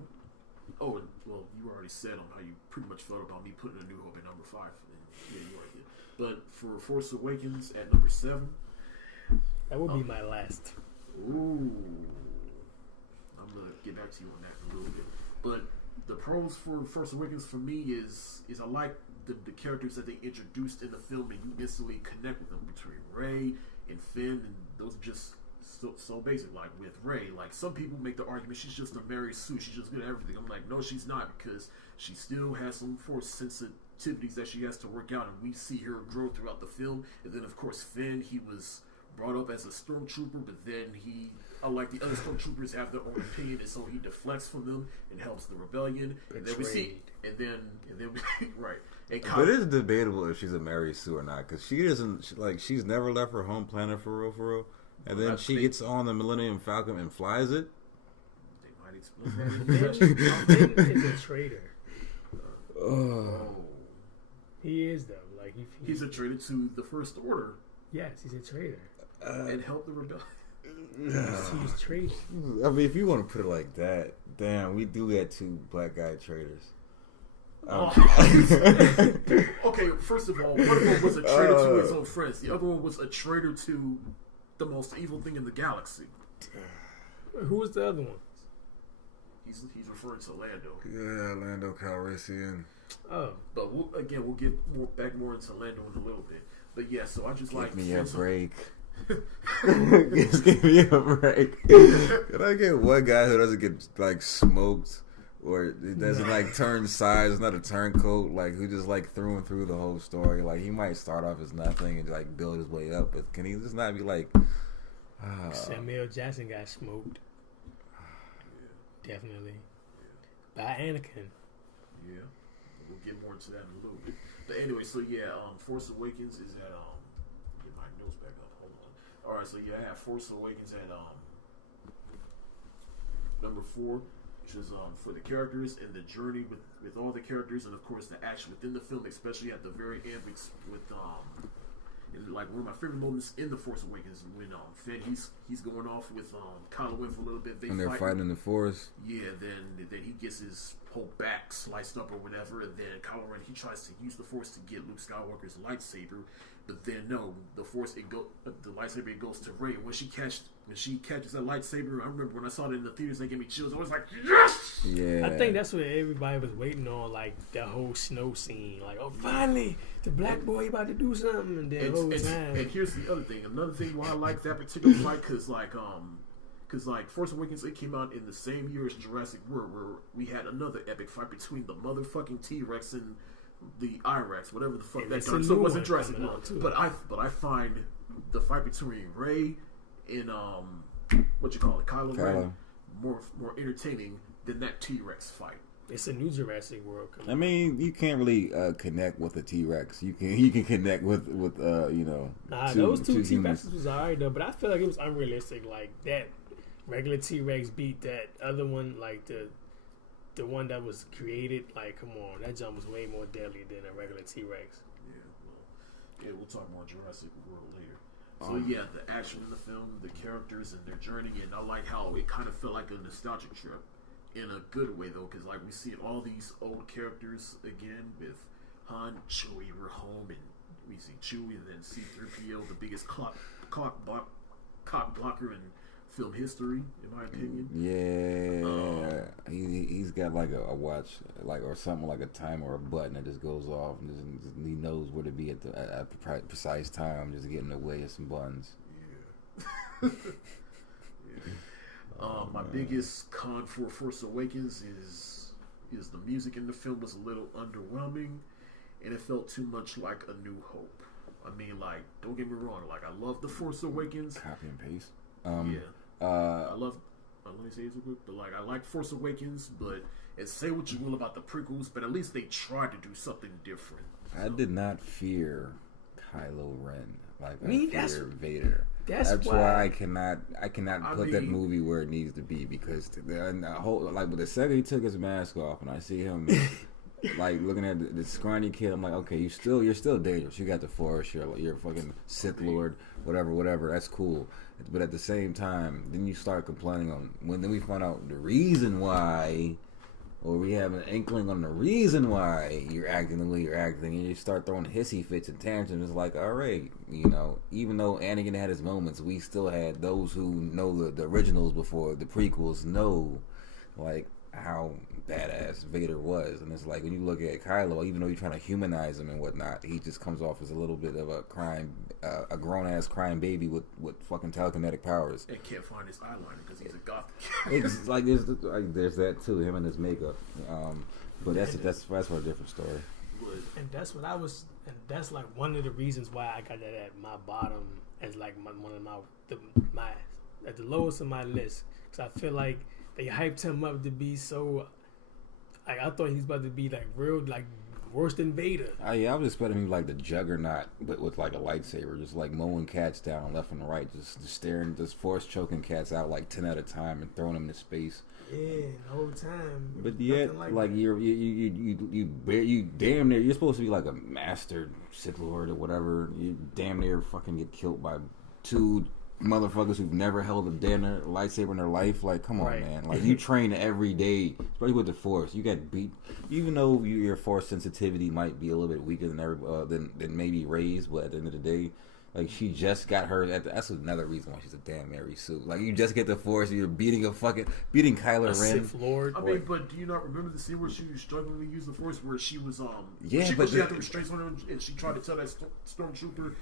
Oh, and, well, you already said on how you pretty much felt about me putting A New Hope at number 5. Yeah, you already did. But for Force Awakens at number 7. That would be my last. Ooh. I'm going to get back to you on that in a little bit. But the pros for Force Awakens for me is I like the characters that they introduced in the film, and you instantly connect with them between Rey and Finn, and those are just so basic. Like with Rey, some people make the argument she's just a Mary Sue, she's just good at everything. I'm like, no, she's not, because she still has some Force sensitivities that she has to work out, and we see her grow throughout the film. And then of course Finn, he was brought up as a stormtrooper, but then he, unlike the other stormtroopers, have their own opinion, and so he deflects from them and helps the rebellion. And then we see, and then right. But it's debatable if she's a Mary Sue or not, because she doesn't she's never left her home planet for real. And then she gets on the Millennium Falcon and flies it. They might explain that. Finn is a traitor. He is though. Like he's a traitor to the First Order. Yes, he's a traitor. And help the rebellion. He's traitor. I mean, if you want to put it like that, damn, we do have 2 black guy traitors. Okay, first of all, one of them was a traitor to his own friends. The other one was a traitor to the most evil thing in the galaxy. Who was the other one? He's referring to Lando. Yeah, Lando Calrissian. Oh, but we'll get back more into Lando in a little bit. But yeah, so I just give me a break. Just give me a break. Can I get one guy who doesn't get like smoked or it doesn't like turn sides, not a turncoat, like who just like through and through the whole story? Like he might start off as nothing and like build his way up, but can he just not be like Samuel Jackson got smoked? Definitely. By Anakin. Yeah. We'll get more into that in a little bit. But anyway, so yeah, Force Awakens is at get my notes back up. Hold on. Alright, so yeah, I have Force Awakens at number 4, which is for the characters and the journey with all the characters, and of course the action within the film, especially at the very end with like one of my favorite moments in the Force Awakens when Finn he's going off with Kylo Ren for a little bit. They're fighting in the Force. Yeah, then he gets his whole back sliced up or whatever, and then Kylo Ren he tries to use the Force to get Luke Skywalker's lightsaber, but then no, the lightsaber goes to Rey. When she catches that lightsaber, I remember when I saw it in the theaters, they gave me chills. I was like, yes! Yeah. I think that's what everybody was waiting on, like the whole snow scene. Like, oh, finally, the black boy about to do something, and then and here's the other thing. Another thing why I like that particular fight, because Force Awakens, it came out in the same year as Jurassic World, where we had another epic fight between the motherfucking T-Rex and the I-Rex, whatever the fuck that dinosaur was in Jurassic World. But I find the fight between Rey and Kylo Ren more entertaining than that T-Rex fight. It's a new Jurassic World. I mean, you can't really connect with a T-Rex. You can connect with those two T-Rexes was alright though, but I feel like it was unrealistic. Like that regular T-Rex beat that other one, like the one that was created. Like, come on, that jump was way more deadly than a regular T-Rex. Yeah, we'll talk more Jurassic World later. So yeah, the action in the film, the characters and their journey, and I like how it kind of felt like a nostalgic trip in a good way though, because like we see all these old characters again with Han, Chewie, we're home, and we see Chewie and then C-3PO, the biggest cock blocker in film history, in my opinion. Yeah, he's got like a watch, like or something like a timer or a button that just goes off, and just, he knows where to be at the precise time, just getting away with some buttons. Yeah. My biggest con for Force Awakens is the music in the film was a little underwhelming, and it felt too much like A New Hope. I mean, like, don't get me wrong, like I love the Force Awakens. Copy and paste. I love. Let me say this real quick, but like I like Force Awakens, but and say what you will about the prequels, but at least they tried to do something different. So. I did not fear Kylo Ren like I fear Vader. That's why I cannot put that movie where it needs to be, because the whole with the second he took his mask off and I see him like looking at the scrawny kid, I'm like, okay, you're still dangerous. You got the Force. You're a fucking Sith Lord, whatever. That's cool. But at the same time, then you start complaining on then we find out the reason why, or we have an inkling on the reason why you're acting the way you're acting, and you start throwing hissy fits and tantrums. It's like, all right, even though Anakin had his moments, we still had those who know the originals before the prequels know, like, how badass Vader was. And it's like, when you look at Kylo, even though you're trying to humanize him and whatnot, he just comes off as a little bit of a grown-ass crying baby with fucking telekinetic powers. And can't find his eyeliner because he's a goth. It's like there's that too, him and his makeup. But that's for a different story. And that's what and that's like one of the reasons why I got that at my bottom as like one of my at the lowest of my list, because I feel like they hyped him up to be so. Like, I thought he was about to be like real, like worse than Vader. Yeah, I was expecting him like the Juggernaut, but with like a lightsaber, just like mowing cats down left and right, just staring, just force choking cats out like 10 at a time and throwing them into space. Yeah, the whole time. But yet, like you damn near, you're supposed to be like a master Sith Lord or whatever. You damn near fucking get killed by 2 motherfuckers who've never held a damn lightsaber in their life. Like, come on, man. Like, you train every day, especially with the Force. You got beat, even though your Force sensitivity might be a little bit weaker than maybe Rey's, but at the end of the day, like, she just got her. That's another reason why she's a damn Mary Sue. Like, you just get the Force, and you're beating Kylo Ren. Sith Lord. I mean, but do you not remember the scene where she was struggling to use the Force, where she was she had the restraints on her, and she tried to tell that stormtrooper,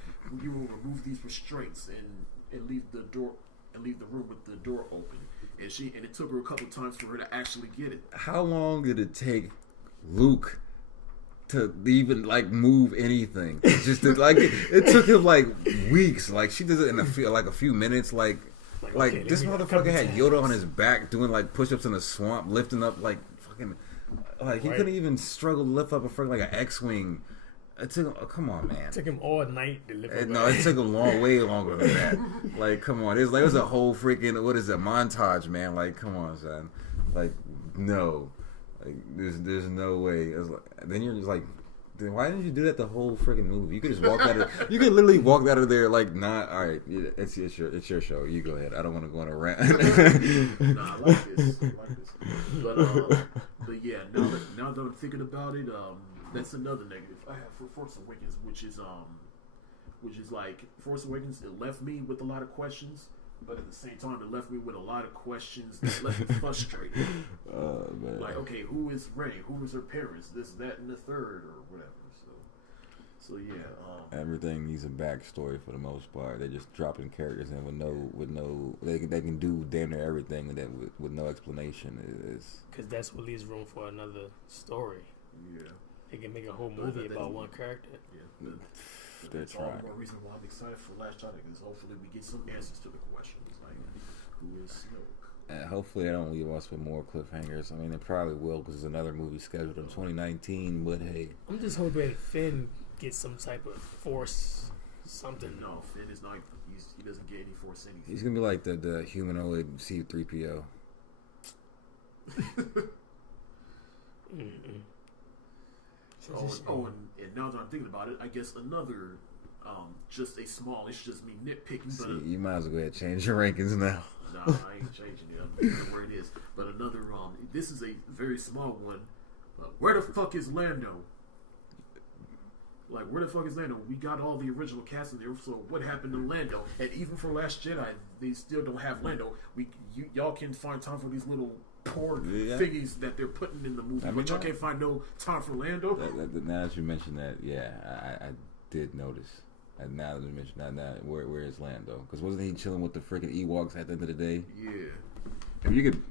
"You will remove these restraints and leave the room with the door open." And it took her a couple times for her to actually get it. How long did it take Luke to even like move anything? Just to, like it took him like weeks. Like she did it in a few minutes. Like okay, this motherfucker had Yoda on his back doing like push-ups in the swamp, lifting up like fucking like he couldn't even struggle to lift up a freaking like an X-wing. It took him, come on, man. It took him all night to lift up. No, it took him way longer than that. Like, come on. It was a whole freaking, montage, man. Like, come on, son. Like, no. Like, there's no way. Then you're just like, then why didn't you do that the whole freaking movie? You could just walk out of you could literally walk out of there like, nah, all right, it's your show. You go ahead. I don't want to go on a rant. Nah, I like this. But yeah, now that I'm thinking about it, that's another negative I have for Force Awakens, which is like Force Awakens. It left me with a lot of questions, but at the same time, it left me with a lot of questions that left me frustrated. Man. Like, okay, who is Rey? Who is her parents? This, that, and the third, or whatever. So yeah. Everything needs a backstory for the most part. They're just dropping characters in with no. They can do damn near everything with no explanation. Because that's what leaves room for another story. Yeah. They can make a whole movie about one character. Yeah. That's all the more reason why I'm excited for Last Jedi, because hopefully we get some answers to the questions, like who is Snoke. And hopefully they don't leave us with more cliffhangers. I mean, they probably will, because there's another movie scheduled in 2019. But hey, I'm just hoping Finn gets some type of Force something. No, Finn is not. He doesn't get any Force anything. He's gonna be like the humanoid C-3PO. And now that I'm thinking about it, I guess another, just a small, it's just me nitpicking. See, but you might as well go ahead and change your rankings now. Nah, I ain't changing it. I'm leaving where it is. But another, this is a very small one. Where the fuck is Lando? Like, where the fuck is Lando? We got all the original cast in there, so what happened to Lando? And even for Last Jedi, they still don't have Lando. Y'all can find time for these little poor figgies that they're putting in the movie, but y'all can't find no time for Lando. Now that you mention that, yeah, I did notice. And now that you mention that, where is Lando? Because wasn't he chilling with the freaking Ewoks at the end of the day? Yeah. If you could.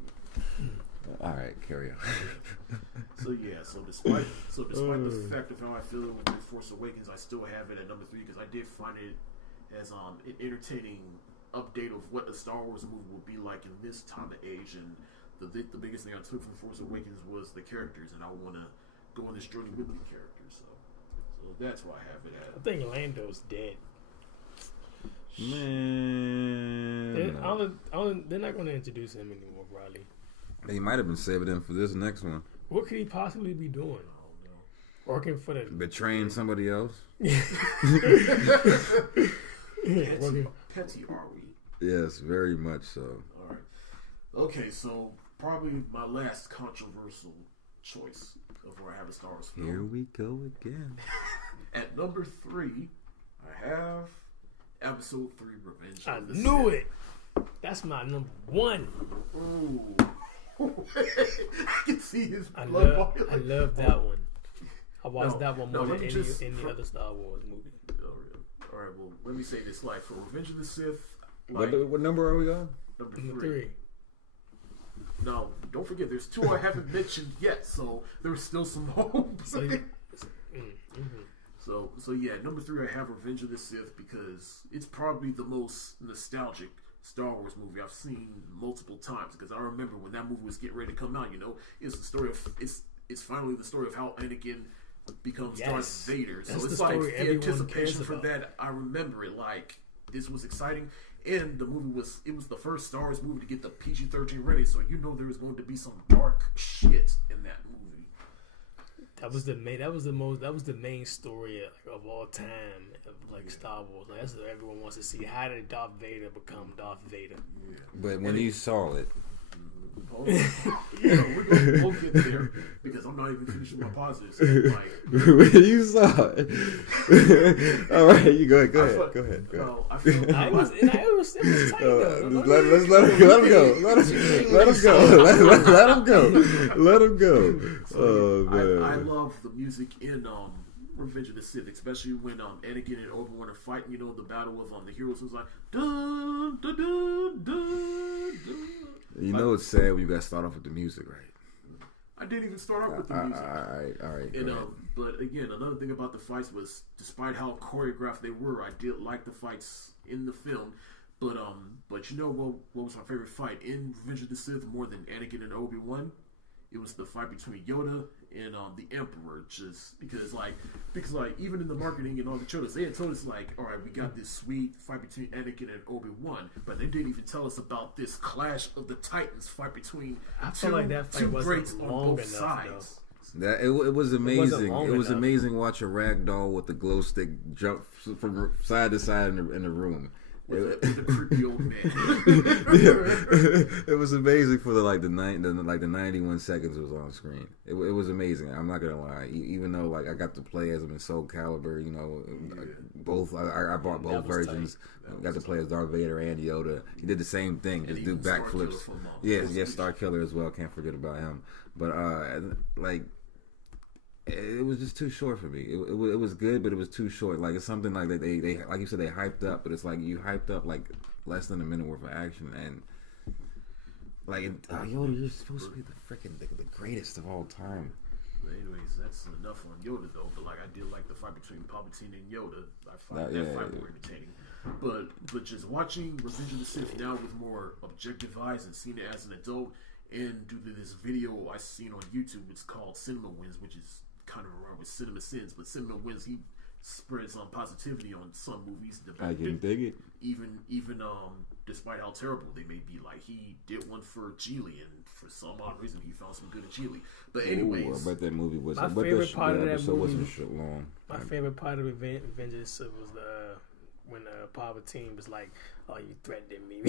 All right, carry on. So despite the fact of how I feel with Force Awakens, I still have it at number 3 because I did find it as an entertaining update of what a Star Wars movie would be like in this time of age. And the biggest thing I took from Force Awakens was the characters, and I want to go on this journey with the characters. So that's why I have it at. I think Lando's dead. Man, they're not going to introduce him anymore, probably. They might have been saving him for this next one. What could he possibly be doing? Working for the betraying somebody else. Petty, are we? Yes, very much so. All right. Okay, so probably my last controversial choice of where I have a Star Wars film. Here we go again. At number 3, I have Episode 3: Revenge of the Sith. I knew it. That's my number 1. Ooh. I can see his blood. I love that one. I watched that one more than any other Star Wars movie. All right, well, let me say this: like for Revenge of the Sith, what number are we on? Number 3. No, don't forget, there's 2 I haven't mentioned yet, so there's still some hope. So yeah, number 3 I have Revenge of the Sith because it's probably the most nostalgic Star Wars movie I've seen multiple times, because I remember when that movie was getting ready to come out. It's the story of it's finally the story of how Anakin becomes Darth Vader. So it's like the anticipation for that. I remember it like this was exciting. And the movie was the first Star Wars movie to get the PG-13 rating, so you know there was going to be some dark shit in that movie. That was the main story of all time of like Star Wars. Like, that's what everyone wants to see. How did Darth Vader become Darth Vader? Yeah. But when you saw it, we'll get there because I'm not even finishing my positives. Like, when you saw it, all right, you go ahead. I feel it was tight though. Let him go. Oh man, I love the music in Revenge of the Sith, especially when Anakin and Obi-Wan are fighting. You know, the battle of the heroes was like dun dun dun dun dun. You know it's sad when you got to start off with the music, right? I didn't even start off with the music. All right. And but again, another thing about the fights was, despite how choreographed they were, I did like the fights in the film. But you know what was my favorite fight in Revenge of the Sith more than Anakin and Obi-Wan? It was the fight between Yoda and the Emperor, just because even in the marketing and all the trailers, they had told us like, all right, we got this sweet fight between Anakin and Obi-Wan, but they didn't even tell us about this Clash of the Titans fight between two greats on both sides. That it was amazing. It was amazing watching Ragdoll with the glow stick jump from side to side in the room. With the creepy old man. It was amazing for the 91 seconds it was on screen. It was amazing. I'm not gonna lie. Even though I got to play as him in Soul Calibur, both I bought both versions. Got to play as Darth Vader and Yoda. He did the same thing, just do backflips. Yeah, Star Killer as well. Can't forget about him. But it was just too short for me. It was good, but it was too short. Like, it's something like that they like you said, they hyped up, but it's like you hyped up like less than a minute worth of action, and Yoda, you're supposed to be the greatest of all time. But anyways, that's enough on Yoda though. But I did like the fight between Palpatine and Yoda. I find that fight more entertaining. But just watching Revenge of the Sith now with more objective eyes and seeing it as an adult, and due to this video I seen on YouTube, it's called Cinema Wins, which is kind of around with Cinema Sins, but Cinema Wins, he spreads positivity on some movies. I can dig it. Even despite how terrible they may be, like he did one for Geely, and for some odd reason he found some good in Geely. But anyways, I bet that movie was my favorite part of that movie. Wasn't so long. My favorite part of Revenge of the Sith was when Palpatine was like, "Are you threatening me?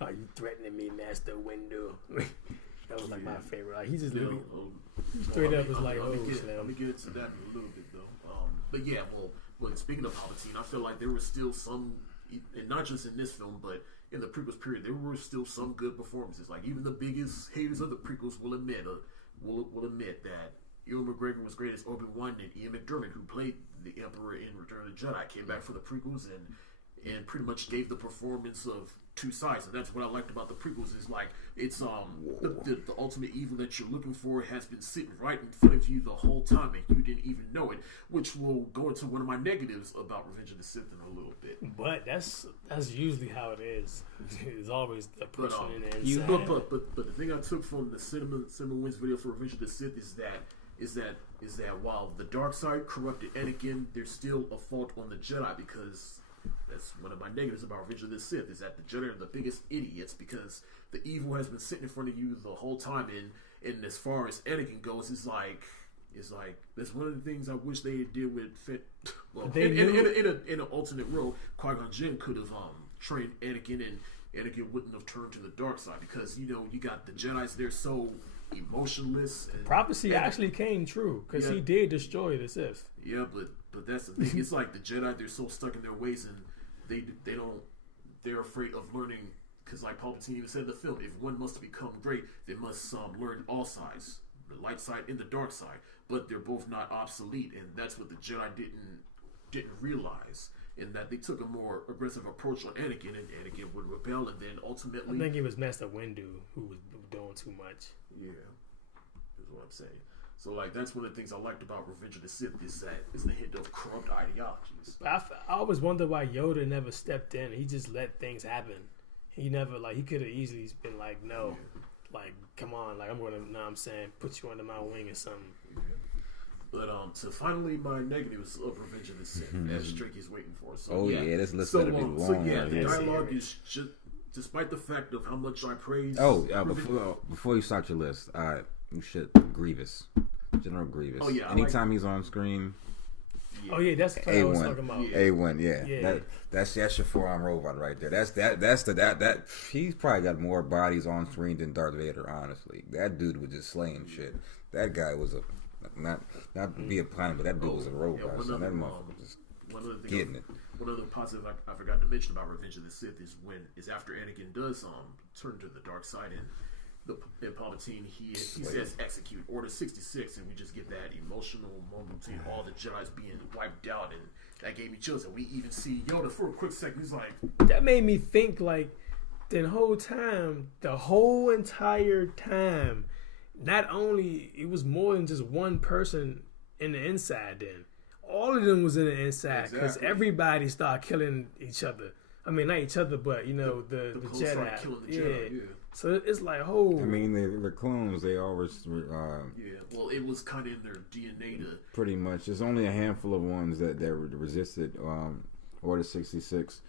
Are you threatening me, Master Windu?" That was my favorite. He just straight up was like, let me get into that in a little bit though. But yeah, well, speaking of Palpatine, I feel like there was still some, and not just in this film, but in the prequels period, there were still some good performances. Like even the biggest haters of the prequels will admit that Ewan McGregor was great as Obi-Wan, and Ian McDiarmid, who played the Emperor in Return of the Jedi, came back for the prequels and pretty much gave the performance of two sides. And that's what I liked about the prequels, is it's the ultimate evil that you're looking for has been sitting right in front of you the whole time and you didn't even know it, which will go into one of my negatives about Revenge of the Sith in a little bit. But that's usually how it is. It's always a person in the inside. But the thing I took from the Cinema Wins video for Revenge of the Sith is that while the dark side corrupted Anakin, there's still a fault on the Jedi, because that's one of my negatives about Revenge of the Sith, is that the Jedi are the biggest idiots, because the evil has been sitting in front of you the whole time, and as far as Anakin goes, it's like that's one of the things I wish they did with in an alternate world, Qui-Gon Jinn could have trained Anakin, and Anakin wouldn't have turned to the dark side, because you got the Jedi's, they're so emotionless. And prophecy actually came true, because he did destroy the Sith. Yeah, but that's the thing. It's like the Jedi, they're so stuck in their ways, and they're afraid of learning, because like Palpatine even said in the film, if one must become great, they must learn all sides, the light side and the dark side, but they're both not obsolete, and that's what the Jedi didn't realize, in that they took a more aggressive approach on Anakin, and Anakin would rebel, and then ultimately, I think it was Master Windu who was doing too much. Yeah, is what I'm saying. So that's one of the things I liked about Revenge of the Sith, is the hint of corrupt ideologies. But I always wonder why Yoda never stepped in. He just let things happen. He never he could have easily been like, no, come on, I'm gonna, I'm saying, put you under my wing or something. But so finally, my negatives of Revenge of the Sith, as Drake's waiting for. So this list better be long. So the dialogue is just, despite the fact of how much I praise. Before you start your list, Grievous, General Grievous. Oh yeah, anytime he's on screen. Yeah. Oh yeah, that's what I was talking about. A1, yeah. That's your forearm robot right there. That he's probably got more bodies on screen than Darth Vader. Honestly, that dude was just slaying shit. That guy was not to be a pun, but that dude was a robot. So that motherfucker just getting it. One other positive I forgot to mention about Revenge of the Sith is after Anakin does turn to the dark side and Palpatine he says execute Order 66, and we just get that emotional moment between all the Jedi's being wiped out, and that gave me chills. And we even see Yoda for a quick second. He's like, that made me think like the whole entire time. Not only it was more than just one person in the inside. Then all of them was in the inside because everybody started killing each other. I mean, not each other, but the Jedi. Killing the Jedi. So it's like, oh. I mean, they're clones. They always. Well, it was kind of in their DNA to. Pretty much. There's only a handful of ones that resisted Order 66.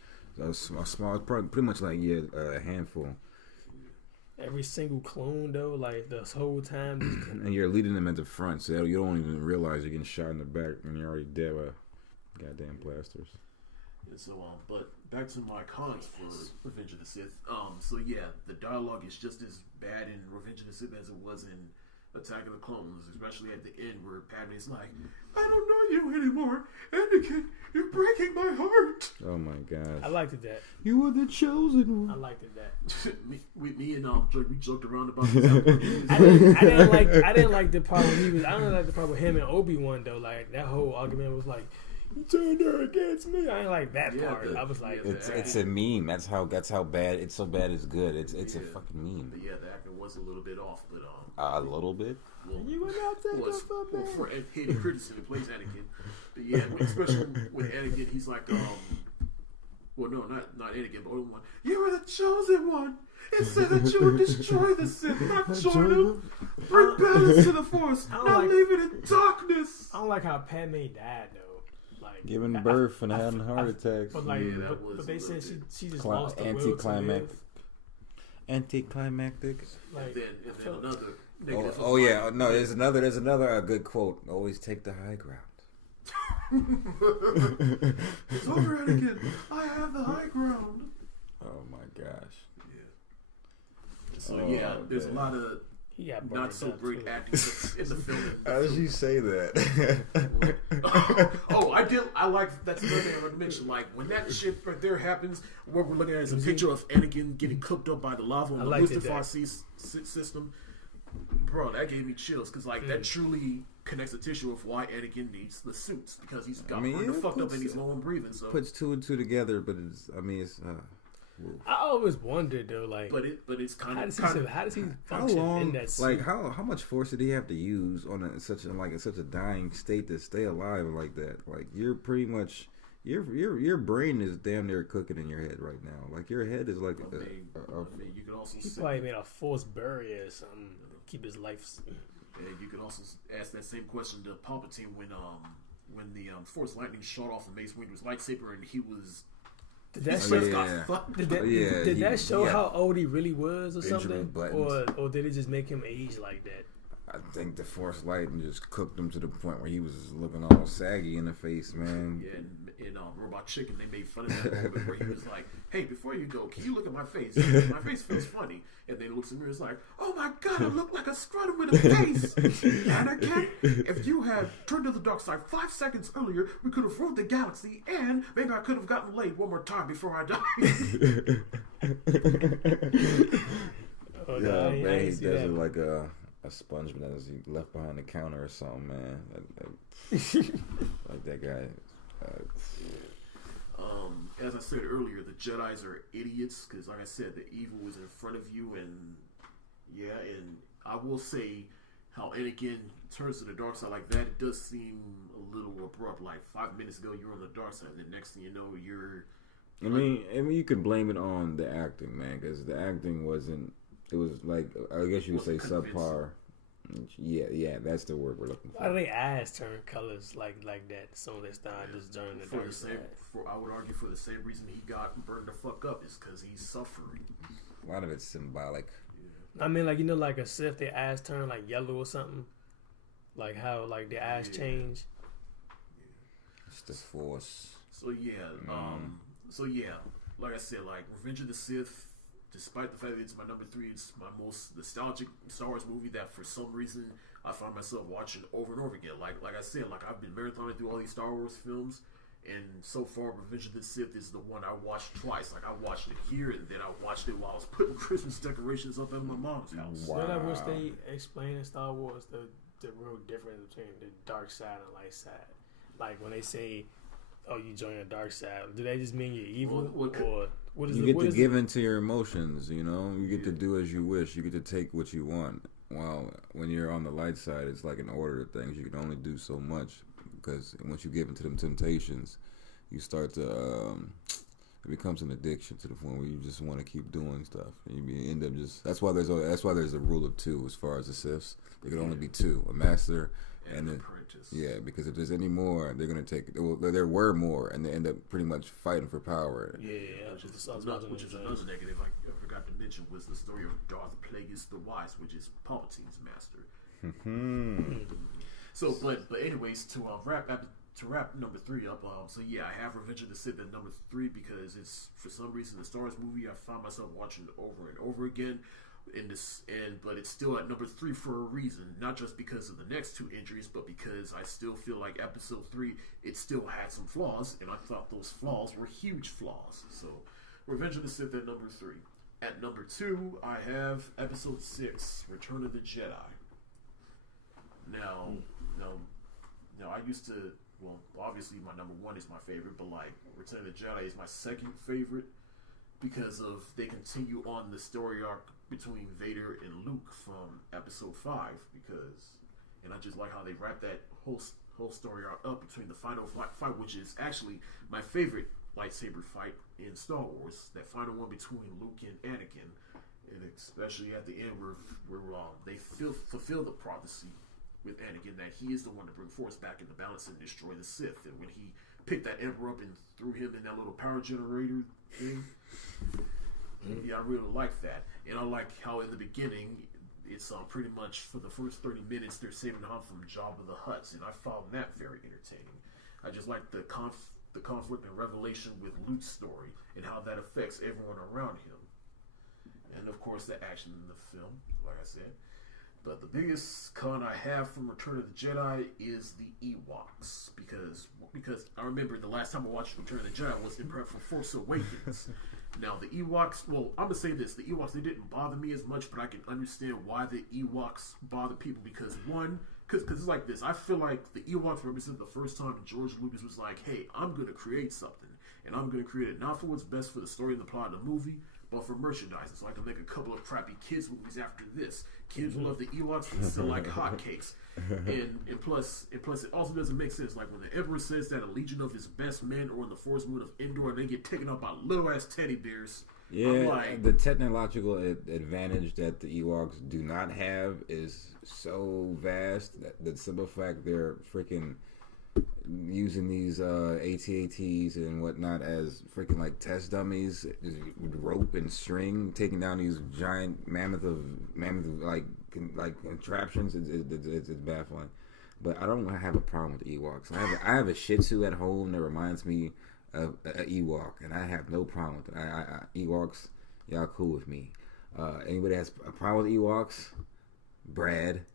A small, pretty much like a handful. Every single clone, though, like this whole time. And you're leading them at the front, so you don't even realize you're getting shot in the back and you're already dead by goddamn blasters. And so, but back to my cons for Revenge of the Sith. So the dialogue is just as bad in Revenge of the Sith as it was in Attack of the Clones, especially at the end where Padme's like, I don't know you anymore. Anakin, you're breaking my heart. Oh my gosh. I liked that. You were the chosen one. I liked that. me and Drake, we joked around about this. I didn't like the part when he was. I don't like the part with him and Obi-Wan though. Like that whole argument was like, you turned her against me. I ain't like that part. I was like, it's a meme. That's how bad. It's so bad it's good. It's a fucking meme. But the acting was a little bit off, but a little bit. Well, you would not take it from me. For Hayden Christensen, who plays Anakin, but especially with Anakin, he's like, well, no, not Anakin, but Obi-Wan. You were the chosen one. It said that you would destroy the Sith, not join them. Bring balance to the Force, not leave it in darkness. I don't like how Padme died though. Like giving birth and having heart attacks. But but they said she just lost the will to live. Anticlimactic. Like, and then another. There's another good quote. Always take the high ground. It's over, Anakin. I have the high ground. Oh my gosh. Yeah. So there's a lot of not so great acting in the film. How did you say that? I like that's another thing I would mention. Like when that shit right there happens, what we're looking at is a picture of Anakin getting cooked up by the lava on the Mustafar system. Bro, that gave me chills because that truly connects the tissue of why Anakin needs the suits because he's got fucked up and he's low on breathing. So puts two and two together, but I always wondered though, like, but it's kind of how does he function in that suit? Like how much force did he have to use on such a dying state to stay alive like that? Like you're pretty much. Your brain is damn near cooking in your head right now. Like your head is like you could also he probably made a force barrier or something to keep his life. You could also ask that same question to Palpatine when the Force lightning shot off of Mace Windu's lightsaber and he was. Did that show how old he really was or something, or did it just make him age like that? I think the Force lightning just cooked him to the point where he was looking all saggy in the face, man. Yeah, and Robot Chicken, they made fun of that moment where he was like, "Hey, before you go, can you look at my face? My face feels funny." And then he looks at me and is like, "Oh my God, I look like a scrotum with a face." Anakin, if you had turned to the dark side 5 seconds earlier, we could have ruled the galaxy, and maybe I could have gotten laid one more time before I died. Man, he does it like a sponge that is left behind the counter or something, man. Like that guy. As I said earlier, the Jedis are idiots because, like I said, the evil is in front of you, and I will say how Anakin turns to the dark side like that. It does seem a little abrupt. Like 5 minutes ago, you were on the dark side, and the next thing you know, you're. I mean, you can blame it on the acting, man, because the acting wasn't. It was like I guess you would say subpar. Yeah, that's the word we're looking for. Why do they eyes turn colors like that? So they start just turning the dark side. I would argue for the same reason he got burned the fuck up is because he's suffering. A lot of it's symbolic. I mean, like, you know, like a Sith, their eyes turn like yellow or something. Like how, like, their eyes change. It's the Force. So like I said, like Revenge of the Sith, despite the fact that it's my number 3, it's my most nostalgic Star Wars movie that for some reason I find myself watching over and over again. Like I said, like I've been marathoning through all these Star Wars films, and so far Revenge of the Sith is the one I watched twice. Like I watched it here, and then I watched it while I was putting Christmas decorations up at my mom's house. Wow. I wish they explained in Star Wars the real difference between the dark side and light side. Like when they say, "Oh, you join the dark side," do they just mean you're evil, or what is you get to give into your emotions? You know, you get to do as you wish. You get to take what you want. Well, when you're on the light side, it's like an order of things. You can only do so much because once you give into them temptations, you start to. It becomes an addiction to the point where you just want to keep doing stuff. And you end up just. That's why there's a rule of 2 as far as the Siths. There can only be 2: a master and an apprentice. Yeah, because if there's any more, they're gonna take. Well, there were more, and they end up pretty much fighting for power. Yeah, which is another negative I forgot to mention was the story of Darth Plagueis the Wise, which is Palpatine's master. So, but anyways, to wrap number 3 up, so yeah, I have Revenge of the Sith at number 3 because it's for some reason the Star Wars movie I found myself watching over and over again. But it's still at number 3 for a reason, not just because of the next 2 entries, but because I still feel like episode 3 it still had some flaws, and I thought those flaws were huge flaws. So, Revenge of the Sith at number 3. At number 2, I have episode 6, Return of the Jedi. Now, I used to. Well, obviously my number 1 is my favorite, but like Return of the Jedi is my second favorite because of they continue on the story arc between Vader and Luke from episode 5 and I just like how they wrap that whole story arc up between the final fight, which is actually my favorite lightsaber fight in Star Wars, that final one between Luke and Anakin, and especially at the end where they fulfill the prophecy with Anakin that he is the one to bring Force back into balance and destroy the Sith. And when he picked that Emperor up and threw him in that little power generator thing, yeah, I really like that. And I like how in the beginning it's pretty much for the first 30 minutes they're saving Han from Jabba the Hutt, and I found that very entertaining. I just like the conflict and revelation with Luke's story and how that affects everyone around him, and of course the action in the film, like I said. But the biggest con I have from Return of the Jedi is the Ewoks, because I remember the last time I watched Return of the Jedi was in prep for Force Awakens. Now the Ewoks, well, I'm gonna say this: the Ewoks, they didn't bother me as much, but I can understand why the Ewoks bother people because it's like this. I feel like the Ewoks represent the first time George Lucas was like, "Hey, I'm gonna create something, and I'm gonna create it not for what's best for the story and the plot of the movie, but for merchandising, so I can make a couple of crappy kids movies after this. Kids love the Ewoks and sell like hotcakes, and plus it also doesn't make sense. Like when the Emperor says that a legion of his best men are on the Force moon of Endor, and they get taken up by little ass teddy bears. Yeah, the technological advantage that the Ewoks do not have is so vast that the simple fact they're freaking using these AT-ATs and whatnot as freaking like test dummies with rope and string, taking down these giant mammoth like contraptions. It's baffling. But I don't have a problem with the Ewoks. I have a Shih Tzu at home that reminds me of an Ewok, and I have no problem with it. Ewoks, y'all cool with me. Anybody has a problem with Ewoks? Brad.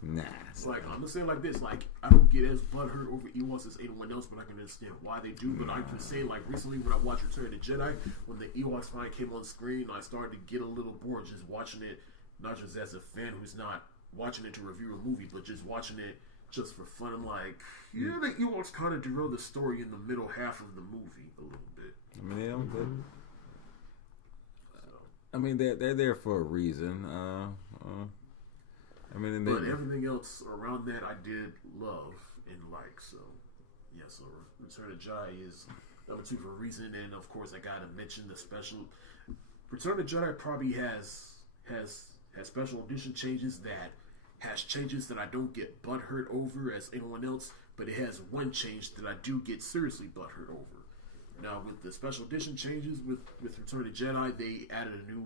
Nah. It's like, I'm gonna say it like this, like, I don't get as butthurt over Ewoks as anyone else, but I can understand why they do. But I can say, like, recently when I watched Return of the Jedi, when the Ewoks finally came on screen, I started to get a little bored just watching it, not just as a fan who's not watching it to review a movie, but just watching it just for fun. I'm like, yeah, the Ewoks kind of derail the story in the middle half of the movie a little bit. I mean, they don't. I mean, they're there for a reason. But everything else around that I did love and like. So, yeah, so Return of the Jedi is number 2 for a reason. And, of course, I got to mention the special. Return of the Jedi probably has special edition changes that has changes that I don't get butthurt over as anyone else, but it has one change that I do get seriously butthurt over. Now, with the special edition changes with Return of the Jedi, they added a new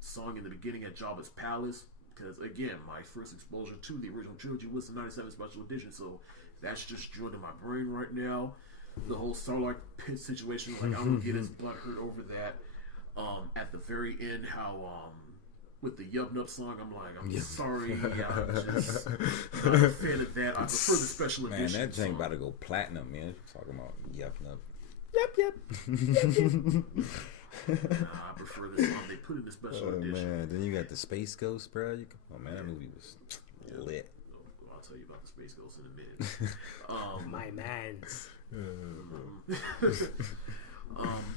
song in the beginning at Jabba's palace. Because again, my first exposure to the original trilogy was the '97 special edition, so that's just drilled in my brain right now. The whole Sarlacc pit situation, like I don't get as butthurt over that. At the very end, how with the Yup Nup song, I'm sorry, I'm just not a fan of that. I prefer the special edition. Man, that thing about to go platinum, man. Talking about Yup Nup. Yep. I prefer the song they put in the special edition. Man, then you got the Space Ghost, bro. That movie was lit. I'll tell you about the Space Ghost in a minute. My mans.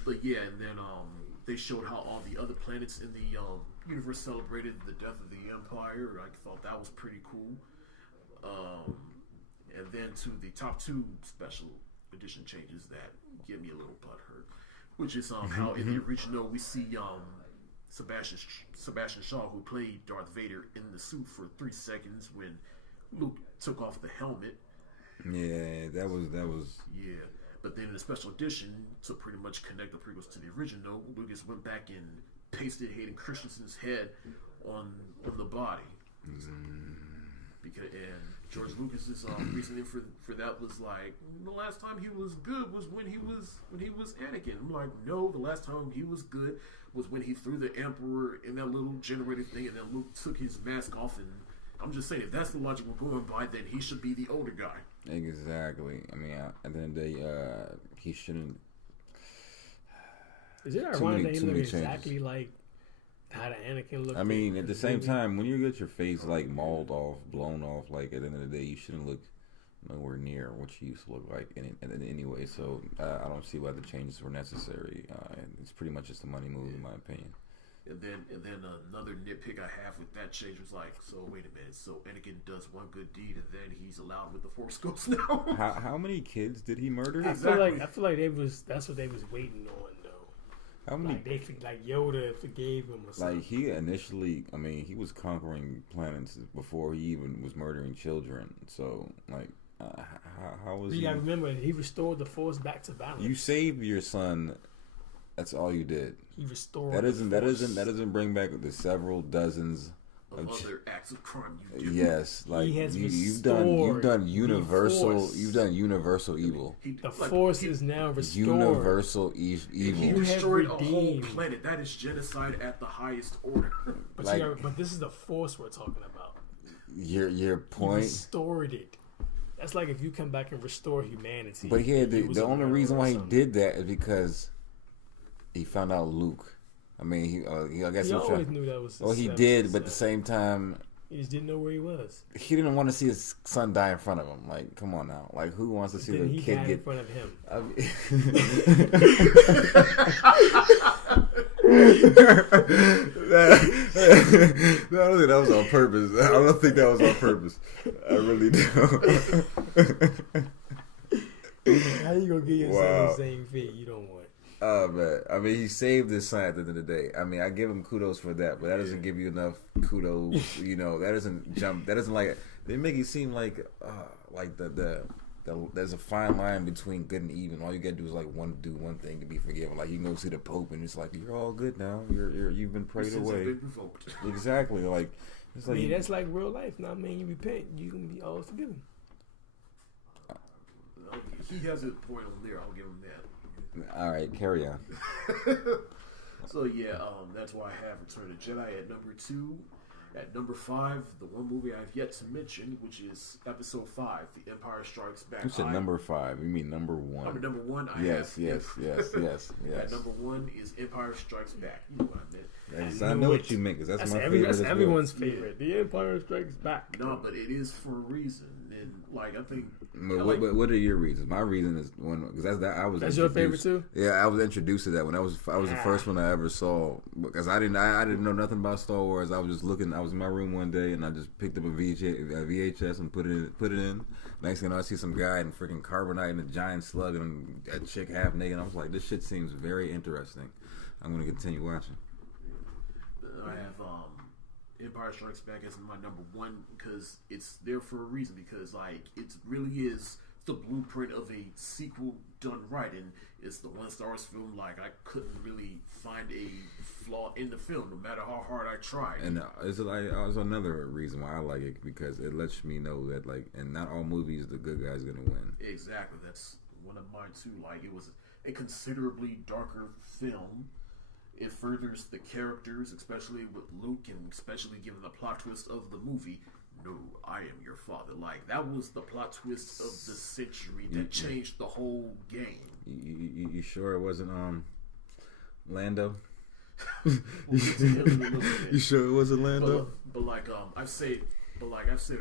But yeah, and then they showed how all the other planets in the universe celebrated the death of the Empire. I thought that was pretty cool. And then to the top 2 special edition changes that give me a little butthurt, which is how in the original we see Sebastian Shaw, who played Darth Vader, in the suit for 3 seconds when Luke took off the helmet. Yeah, that was. Yeah, but then in the special edition, to pretty much connect the prequels to the original, Lucas went back and pasted Hayden Christensen's head on the body. And George Lucas's reasoning for that was like, the last time he was good was when he was Anakin. I'm like, no, the last time he was good was when he threw the Emperor in that little generator thing, and then Luke took his mask off. And I'm just saying, if that's the logic we're going by, then he should be the older guy. Exactly. I mean, at the end of the day, he shouldn't. Is it ironic that he looked exactly like how the Anakin looked? I mean, at the same time, when you get your face like mauled off, blown off, like at the end of the day, you shouldn't look nowhere near what you used to look like in anyway. So I don't see why the changes were necessary. It's pretty much just a money move, in my opinion. And then another nitpick I have with that change was like, so wait a minute, so Anakin does one good deed and then he's allowed with the Force Ghost now. How many kids did he murder? I feel like that's what they was waiting on though. How many? Like Yoda forgave him or something. Like he initially, I mean, he was conquering planets before he even was murdering children. So like, how was he? You gotta remember, he restored the Force back to balance. You saved your son. That's all you did. He restored. That doesn't bring back the several dozens of other acts of crime you do. Yes, like you've done universal evil. The Force is now restored. Universal evil. He destroyed a whole planet. That is genocide at the highest order. But this is the Force we're talking about. Your point. He restored it. That's like if you come back and restore humanity. But the only reason why he did that is because he found out Luke. I mean, I guess he always knew that was. Well, he did, but at the same time, he just didn't know where he was. He didn't want to see his son die in front of him. Like, come on now. Like, who wants to see the kid get in front of him? I don't think that was on purpose. I don't think that was on purpose. I really don't. How you gonna get your son the same fate you don't want? Man. I mean, he saved his son at the end of the day. I mean, I give him kudos for that, but that doesn't give you enough kudos. You know, that doesn't jump. That doesn't like. They make it seem like there's a fine line between good and evil. All you gotta do is do one thing to be forgiven. Like you can go see the Pope, and it's like you're all good now. You've been prayed away. Been revoked. Exactly. Like it's like that's like real life. Now, man, you repent, you can be all forgiven. He has a point on there. I'll give him that. All right, carry on. So yeah, that's why I have Return of the Jedi at number 2. At number 5, the one movie I've yet to mention, which is Episode 5, The Empire Strikes Back. You said number 5. You mean number 1? Number 1. Yes. At number 1 is Empire Strikes Back. You know what I meant. I know what you meant, because that's my favorite. That's everyone's favorite. The Empire Strikes Back. No, but it is for a reason. And like I think. What are your reasons? My reason is because that's your favorite too. Yeah, I was introduced to that when I was the first one I ever saw, because I didn't know nothing about Star Wars. I was just looking. I was in my room one day and I just picked up a VHS and put it in. Next thing you know, I see some guy in freaking carbonite and a giant slug and a chick half naked. I was like, this shit seems very interesting. I'm gonna continue watching. I have Empire Strikes Back as my number one because it's there for a reason. Because like it really is the blueprint of a sequel done right, and it's the one Star Wars film. Like I couldn't really find a flaw in the film, no matter how hard I tried. And it's like also another reason why I like it because it lets me know that like, in not all movies the good guy's gonna win. Exactly, that's one of mine too. Like it was a considerably darker film. It furthers the characters, especially with Luke, and especially given the plot twist of the movie. No, I am your father. Like that was the plot twist of the century that changed the whole game. You sure it wasn't Lando? You sure it wasn't Lando? But like I've said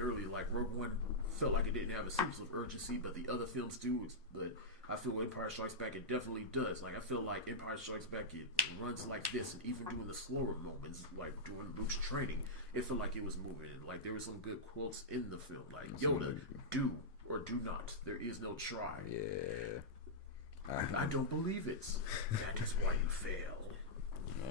earlier, like Rogue One felt like it didn't have a sense of urgency, but the other films do. But I feel Empire Strikes Back it definitely does. Like I feel like Empire Strikes Back it runs like this, and even during the slower moments, like during Luke's training, it felt like it was moving. And like there were some good quotes in the film, like Yoda, do or do not. There is no try. Yeah. I don't believe it. That is why you fail.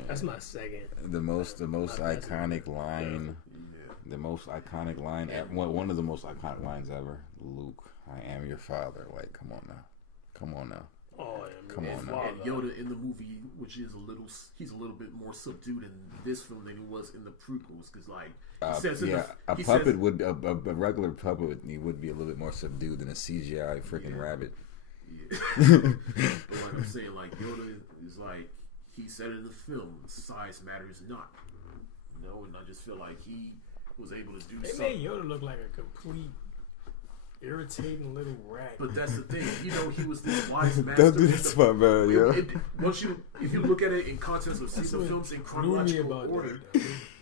That's my second. The most iconic line. Yeah. The most iconic line. One of the most iconic lines ever. Luke, I am your father. Like, come on now. Oh, yeah, come on now. And Yoda in the movie, which is he's a little bit more subdued in this film than he was in the prequels, because like a regular puppet would be a little bit more subdued than a CGI freaking rabbit. Yeah. But like I'm saying, like Yoda is like he said in the film, size matters not. You know, and I just feel like he was able to do something. They made Yoda look like a complete irritating little rat. But that's the thing, you know, he was this wise master. Don't do this, my man, yo. If you look at it in context of the films in chronological order,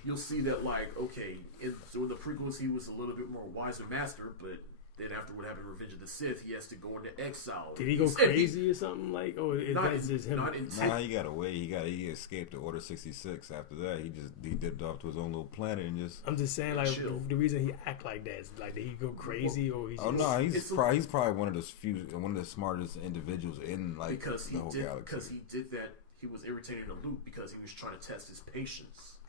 you'll see that like okay, in the prequels he was a little bit more wiser master, but then after what happened in Revenge of the Sith, he has to go into exile. Did he go crazy or something? Like, that's just him? Nah, he got away. He escaped to Order 66. After that, he dipped off to his own little planet and just. I'm just saying, like, the reason he act like that is like, did he go crazy or he's? Oh no, he's probably one of the smartest individuals in like the whole galaxy. Because he did that, he was irritating to Luke because he was trying to test his patience.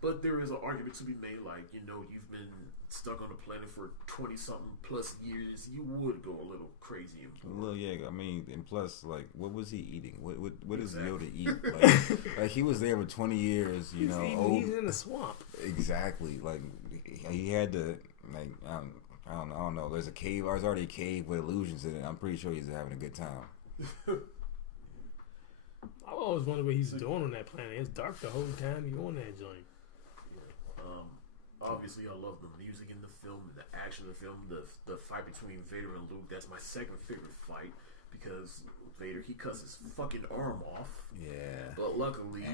But there is an argument to be made, like, you know, you've been stuck on the planet for 20-something plus years, you would go a little crazy. Well, yeah, I mean, and plus, like, what was he eating? What does Yoda eat? Like, he was there for 20 years, he's in the swamp. Exactly. Like, he had to, like, I don't know. There's a cave. There's already a cave with illusions in it. I'm pretty sure he's having a good time. I always wonder what he's doing on that planet. It's dark the whole time you on that joint. Obviously, I love the music in the film, the action of the film, the fight between Vader and Luke. That's my second favorite fight because Vader, he cuts his fucking arm off. Yeah. But luckily,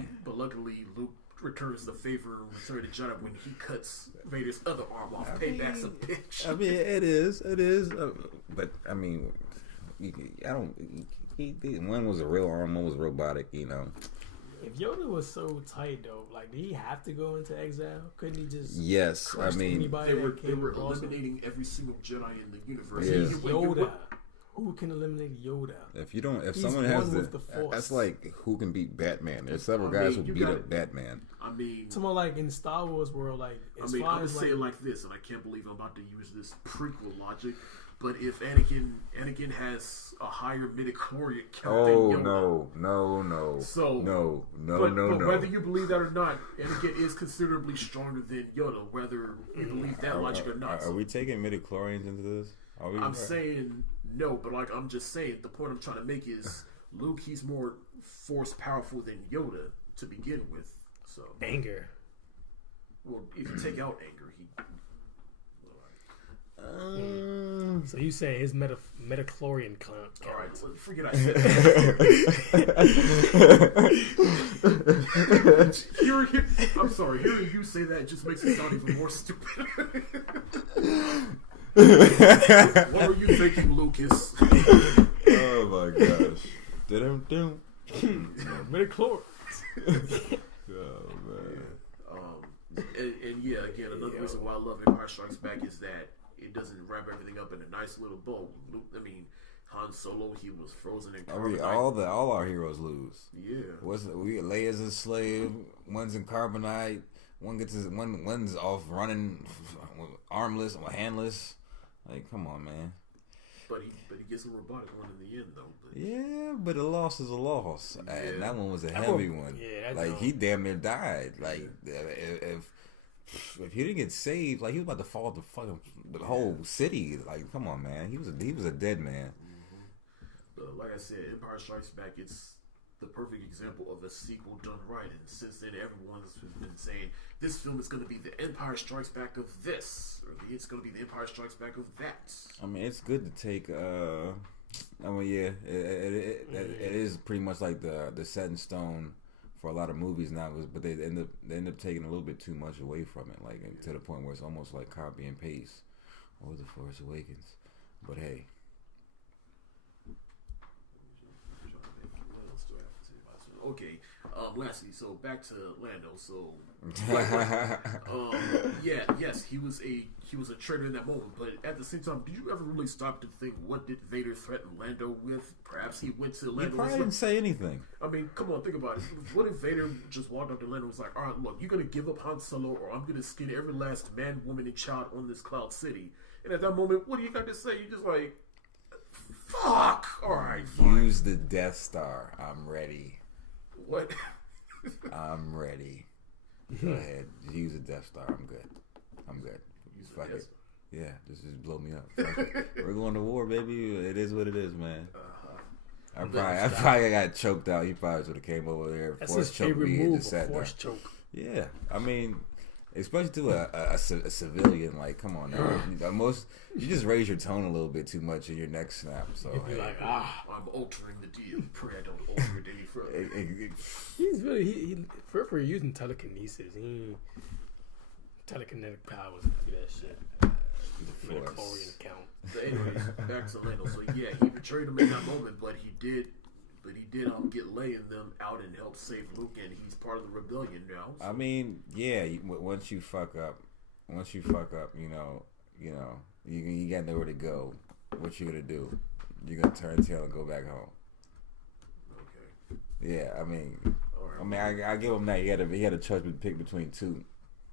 Luke returns the favor and Return to Jedi when he cuts Vader's other arm off. Payback's a bitch. I mean, it is. But I mean, one was a real arm, one was robotic. You know. If Yoda was so tight though, like, did he have to go into exile? Couldn't he just? Yes, I mean, they were eliminating every single Jedi in the universe. Yeah. Yoda. Who can eliminate Yoda? If someone has that's like who can beat Batman. There's several guys who beat up Batman. I mean, someone like in Star Wars world, like I'm gonna say it like this, and I can't believe I'm about to use this prequel logic. But if Anakin has a higher midichlorian count than Yoda. But whether you believe that or not, Anakin is considerably stronger than Yoda, whether you believe that logic or not. Are we taking midichlorians into this? I'm saying no, but like I'm just saying, the point I'm trying to make is Luke, he's more force powerful than Yoda to begin with. So anger. Well, if you take out anger, he. So you say his metachlorian count? All right, well, forget I said that. I'm sorry. Hearing you say that just makes it sound even more stupid. What were you thinking, Lucas? Oh my gosh! Metachlorians. Oh man. And yeah, again, another reason why I love Empire Strikes Back is that it doesn't wrap everything up in a nice little bow. Han Solo, he was frozen in carbonite. All our heroes lose. Yeah. Leia's a slave. One's in carbonite. one's off running, armless or handless. Like, come on, man. But he gets a robotic one in the end, though. But. Yeah, but a loss is a loss. Yeah. And that one was a heavy one. Yeah, like, he damn near died. Like, if he didn't get saved, like, he was about to fall to fucking the whole city. Like, come on, man. He was a dead man. Mm-hmm. Like I said, Empire Strikes Back, it's the perfect example of a sequel done right. And since then, everyone's been saying this film is going to be the Empire Strikes Back of this, or it's going to be the Empire Strikes Back of that. I mean, it's good to take. I mean, yeah, it is pretty much like the set in stone for a lot of movies now. But they end up taking a little bit too much away from it, like to the point where it's almost like copy and paste or The Force Awakens. But hey. Okay, lastly, so back to Lando. So, yes, he was a traitor in that moment. But at the same time, did you ever really stop to think, what did Vader threaten Lando with? Perhaps he went to Lando. He probably didn't say anything. I mean, come on, think about it. What if Vader just walked up to Lando and was like, "All right, look, you're gonna give up Han Solo, or I'm gonna skin every last man, woman, and child on this Cloud City." And at that moment, what do you got to say? You're just like, "Fuck, all right, fine. Use the Death Star. I'm ready." What? I'm ready. Go ahead. Use a Death Star. I'm good. Fuck it. Yeah, just blow me up. We're going to war, baby. It is what it is, man. I probably got choked out. He probably would have came over there. That's his favorite move, a force choke. Yeah, I mean, especially to a civilian. Like, come on now. You just raise your tone a little bit too much in your next snap. So you're like, I'm altering the deal. Pray I don't alter it any further. He's really he for using telekinesis. Telekinetic powers to do that shit. Midichlorian account. So anyways, back to Lando. So yeah, he betrayed him in that moment, but he did get Leia and them out and help save Luke, and he's part of the rebellion now. So. I mean, yeah. Once you fuck up, you got nowhere to go. What you gonna do? You're gonna turn tail and go back home. Okay. Yeah, I mean, I give him that. He had a choice to pick between two,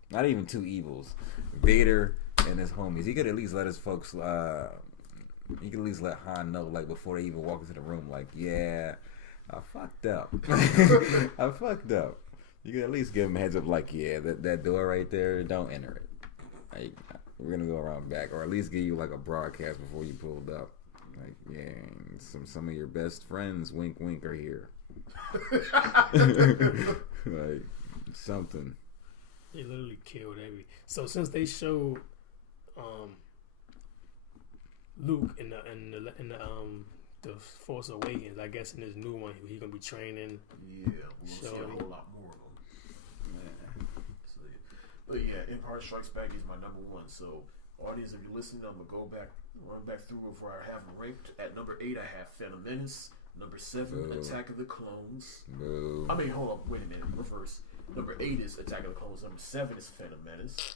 not even two evils, Vader and his homies. He could at least let his folks. He could at least let Han know, like, before they even walk into the room, like, yeah, I fucked up. I fucked up. You could at least give him a heads up, like, yeah, that door right there, don't enter it. Like, we're gonna go around back, or at least give you like a broadcast before you pulled up. Like, yeah, some of your best friends, wink, wink, are here. Like something. They literally killed every. So since they showed Luke in the Force Awakens, I guess in this new one he gonna be training. Yeah, we'll see a whole lot more of them. Man. So, but yeah, Empire Strikes Back is my number one. So audience, if you're listening, I'm gonna run back through before I have them ranked. At number 8, I have Phantom Menace. Number 7, Attack of the Clones. I mean, hold up, wait a minute, reverse. Number 8 is Attack of the Clones. Number 7 is Phantom Menace.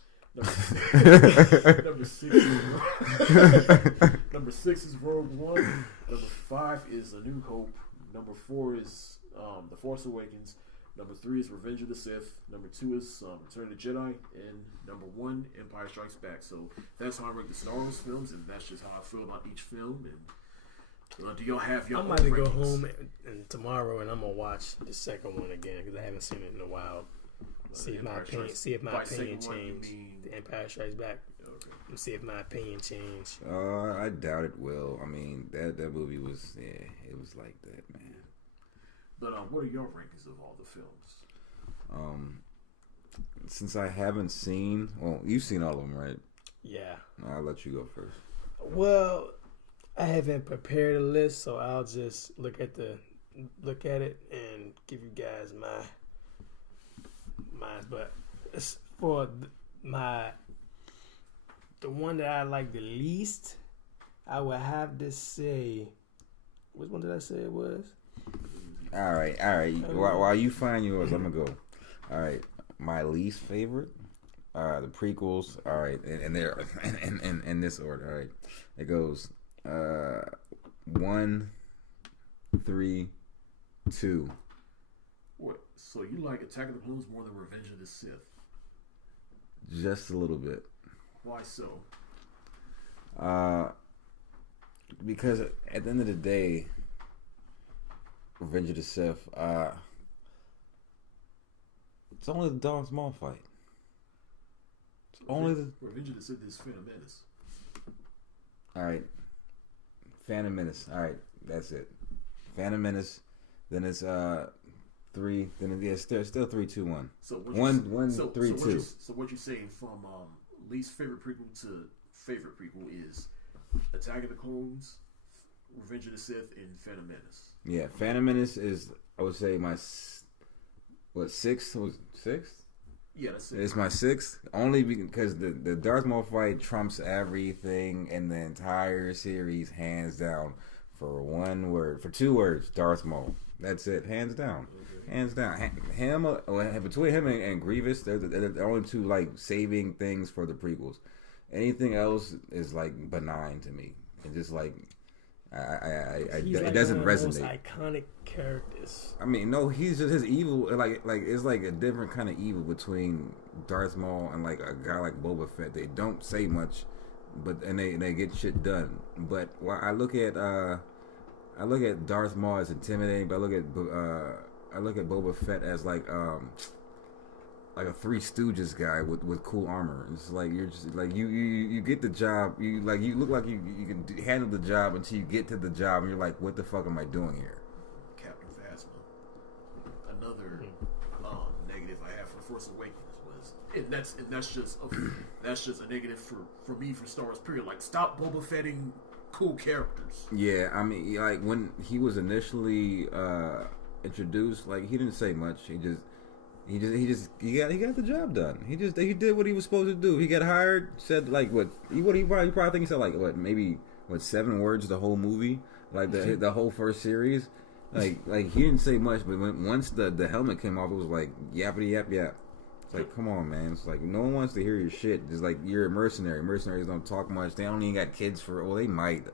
Number 6 is Rogue One. Number 5 is A New Hope. Number 4 is The Force Awakens. Number 3 is Revenge of the Sith. Number 2 is Return of the Jedi. And number 1, Empire Strikes Back. So that's how I rank the Star Wars films, and that's just how I feel about each film. And do y'all have your? I'm about to go home and tomorrow, and I'm gonna watch the second one again because I haven't seen it in a while. See if my opinion changed. The Empire Strikes Back. Okay. Let's see if my opinion changed. I doubt it will. I mean, that movie was, it was like that, man. But what are your rankings of all the films? Since I haven't seen, well, you've seen all of them, right? Yeah. I'll let you go first. Well, I haven't prepared a list, so I'll just look at it and give you guys mine. But for the one that I like the least, I would have to say, which one did I say it was? All right. While you find yours, I'm gonna go. All right, my least favorite, the prequels. All right, and they're in this order. All right, it goes 1, 3, 2. What? So you like Attack of the Clones more than Revenge of the Sith? just a little bit. Why so? Because at the end of the day, Revenge of the Sith, it's only the Darth Maul fight. It's only the Revenge of the Sith is Phantom Menace. All right, Phantom Menace. All right, that's it. Phantom Menace. Then it's 3. Then it's still 3, 2, 1. So 3, 2. So what you're saying from least favorite prequel to favorite prequel is Attack of the Clones, Revenge of the Sith, and Phantom Menace. Yeah, Phantom Menace is, I would say, my sixth? Was sixth? Yeah, that's it. It's my sixth, only because the Darth Maul fight trumps everything in the entire series, hands down. For 2 words, Darth Maul. That's it, hands down. Okay. Hands down. Between him and Grievous, they're the only 2 like saving things for the prequels. Anything else is like benign to me. It just like it doesn't resonate. One of the most iconic characters. I mean, no, he's just his evil. Like it's like a different kind of evil between Darth Maul and like a guy like Boba Fett. They don't say much, but they get shit done. But while I look at Darth Maul as intimidating, but I look at Boba Fett as like a Three Stooges guy with cool armor. It's like you're just like you get the job. You look like you can handle the job until you get to the job, and you're like, what the fuck am I doing here? Captain Phasma. Another negative I have for Force Awakens was, and that's just a negative for me for Star Wars. Period. Like, stop Boba Fetting cool characters. Yeah, I mean, like when he was initially introduced, like he didn't say much. He got the job done. He did what he was supposed to do. He got hired, said like he probably think he said like maybe 7 words the whole movie, like the whole first series. Like he didn't say much, but once the helmet came off, it was like yappity yap yap. It's like, come on, man. It's like no one wants to hear your shit. It's like you're a mercenary. Mercenaries don't talk much. They don't even got kids they might.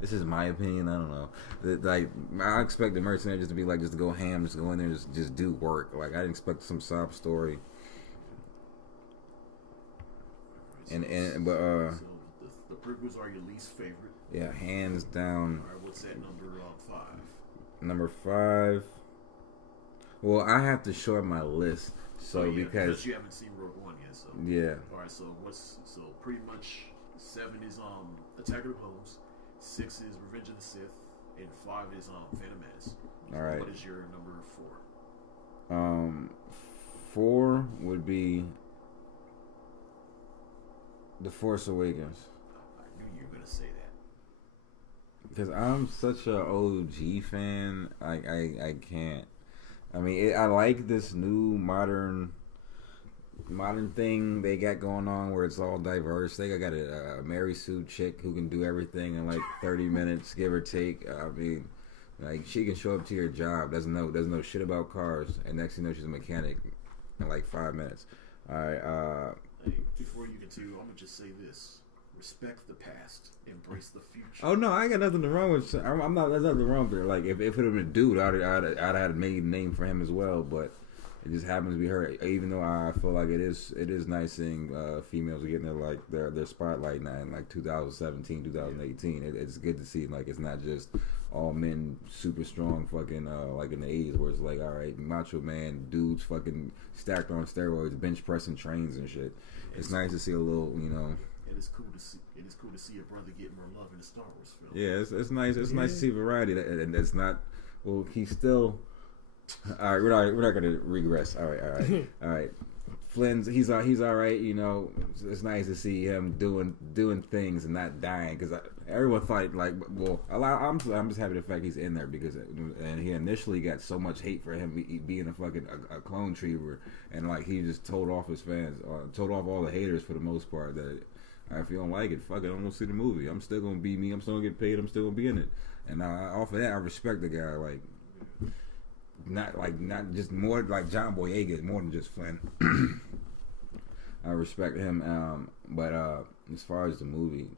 This is my opinion. I don't know. Like I expect the mercenary just to be like just to go ham, just go in there, just do work. Like I didn't expect some sob story. So the prequels are your least favorite. Yeah, hands down. All right, what's that number 5? Number 5. Well, I have to short my list. So because you haven't seen Rogue One yet, so yeah. All right, so pretty much 7 is Attack of the Clones, 6 is Revenge of the Sith, and 5 is Phantom Menace. All right. What is your number 4? 4 would be The Force Awakens. I knew you were gonna say that. Because I'm such a OG fan, I can't. I mean, I like this new modern thing they got going on where it's all diverse. They got a Mary Sue chick who can do everything in like 30 minutes, give or take. I mean, like she can show up to your job, doesn't know shit about cars, and next thing you know she's a mechanic in like 5 minutes. All right. Hey, before you continue, I'm gonna just say this. Respect the past, embrace the future. Oh no, I got nothing wrong with. I'm not. There's nothing wrong with it. Like if it would have been a dude, I'd had made a name for him as well. But it just happens to be her. Even though I feel like it is nice seeing females getting their spotlight now in like 2017, 2018. It's good to see. Like it's not just all men super strong fucking like in the 80s where it's like, all right, macho man dudes fucking stacked on steroids, bench pressing trains and shit. It's nice to see a little, you know. It's cool to see a brother get more love in a Star Wars film. Yeah, it's nice. It's nice to see variety, and it's not. Well, he's still. All right, we're not gonna regress. All right. Flynn's he's all right. You know, it's nice to see him doing things and not dying because everyone thought like, well, I'm just happy the fact he's in there because and he initially got so much hate for him being a clone trooper and like he just told off his fans, told off all the haters for the most part that. If you don't like it, fuck it, I'm gonna see the movie. I'm still gonna be me. I'm still gonna get paid. I'm still gonna be in it. And off of that, I respect the guy. Not just more like John Boyega, more than just Flynn. I respect him. But as far as the movie,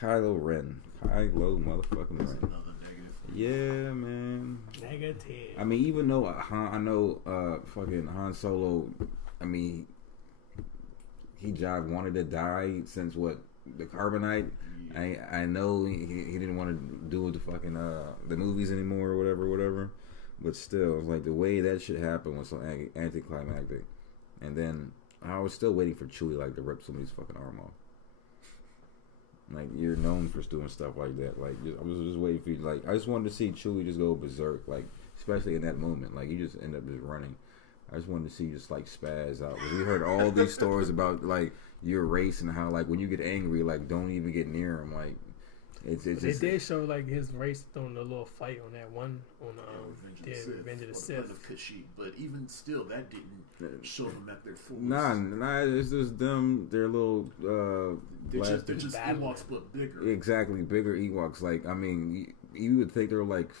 Kylo motherfucking Ren. Another negative. Yeah, man. Negative. I mean, even though I know fucking Han Solo. I mean. Jive wanted to die since what the Carbonite. Yeah. I know he didn't want to do the fucking the movies anymore or whatever. But still, like the way that shit happened was so anticlimactic. And then I was still waiting for Chewie like to rip somebody's fucking arm off. Like you're known for doing stuff like that. Like I was just waiting for you. Like I just wanted to see Chewie just go berserk. Like especially in that moment. Like you just end up just running. I just wanted to see you just like spaz out. Because we heard all these stories about like your race and how like when you get angry, like don't even get near him. Like it's they just, did show like his race on the little fight on that one on Revenge of the Sith. But even still, that didn't show them at their fullest. Nah, it's just them. Their little they're just Ewoks, but bigger. Exactly, bigger Ewoks. Like I mean, you would think they're like,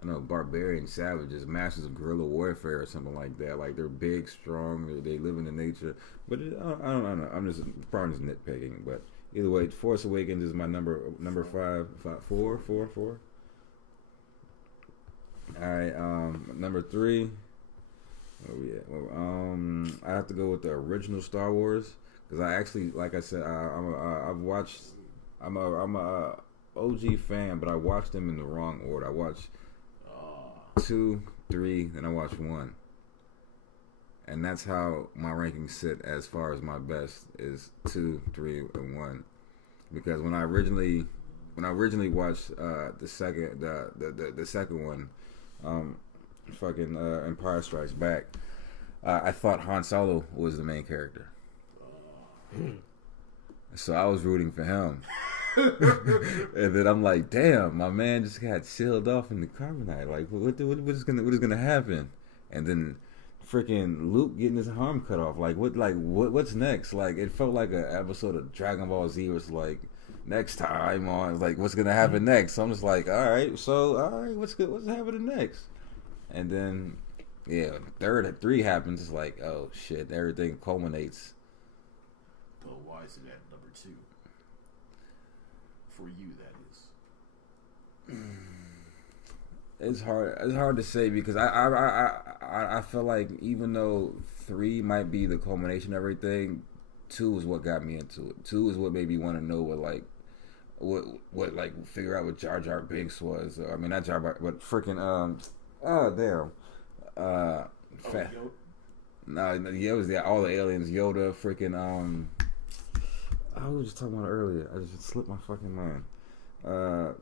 I don't know, barbarian savages, masters of guerrilla warfare or something like that. Like they're big, strong, they live in the nature. But I don't know. I'm just probably just nitpicking. But either way, Force Awakens is my number 4. All right, number 3. Where we at? Well, I have to go with the original Star Wars because I actually, like I said, I'm a OG fan, but I watched them in the wrong order. I watched 2, 3, then I watched 1, and that's how my rankings sit as far as my best is 2, 3, and 1. Because when I originally watched the second one, Empire Strikes Back, I thought Han Solo was the main character, so I was rooting for him. And then I'm like, damn, my man just got sealed off in the Carbonite. Like, what is gonna happen? And then freaking Luke getting his arm cut off. What's next? Like, it felt like an episode of Dragon Ball Z. It was like, next time on, like, what's gonna happen next? So I'm just like, all right, what's happening next? And then, yeah, 3 happens. It's like, oh shit, everything culminates. But why is it at number 2? For you, that is. It's hard to say because I feel like even though 3 might be the culmination of everything, 2 is what got me into it. 2 is what made me want to know what figure out what Jar Jar Binks was. I mean, not Jar Jar, but freaking it was all the aliens, Yoda, freaking I was just talking about it earlier. I just slipped my fucking mind. The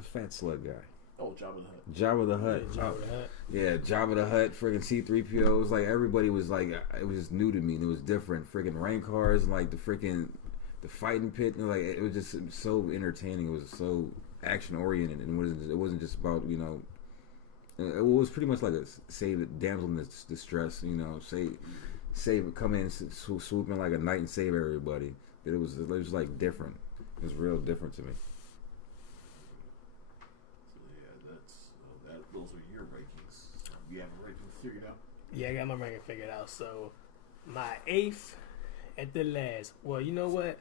fat slug guy. Oh, Jabba the Hutt. Jabba the Hutt. Yeah, Jabba the Hutt. Freaking C-3PO. It was like everybody was like, it was just new to me and it was different. Freaking rain cars and like the fighting pit. And like it was just so entertaining. It was so action oriented and it wasn't just about it was pretty much like a save damsel in distress. Come in, swoop in like a knight and save everybody. But it was like different. It was real different to me. So yeah, those are your rankings. You have a ranking figured out? Yeah, I got my ranking figured out. So my 8th at the last. Well, you know what?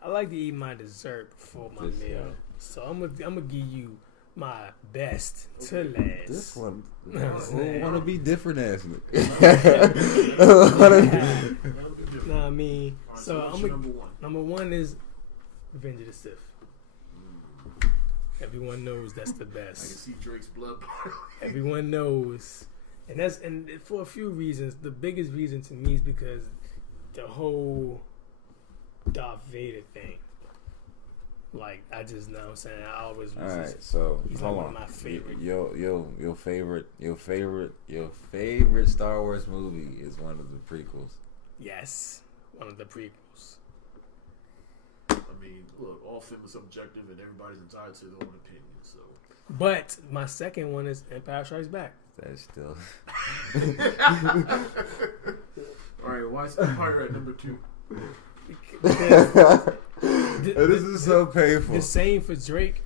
I like to eat my dessert before my meal. So I'm gonna give you my best to last. This one, want to be different as me. No, I mean, so number 1 is Revenge of the Sith. Everyone knows that's the best. I can see Drake's blood. Everyone knows, and for a few reasons. The biggest reason to me is because the whole Darth Vader thing. Like, I just know what I'm saying. I always was. Alright, so he's hold like on. One of my favorite. Your favorite Star Wars movie is one of the prequels. Yes, one of the prequels. I mean, look, all film is subjective, and everybody's entitled to their own opinion. So, but my second one is Empire Strikes Back. That's still. All right, why is Empire at number 2? This is so painful. The same for Drake.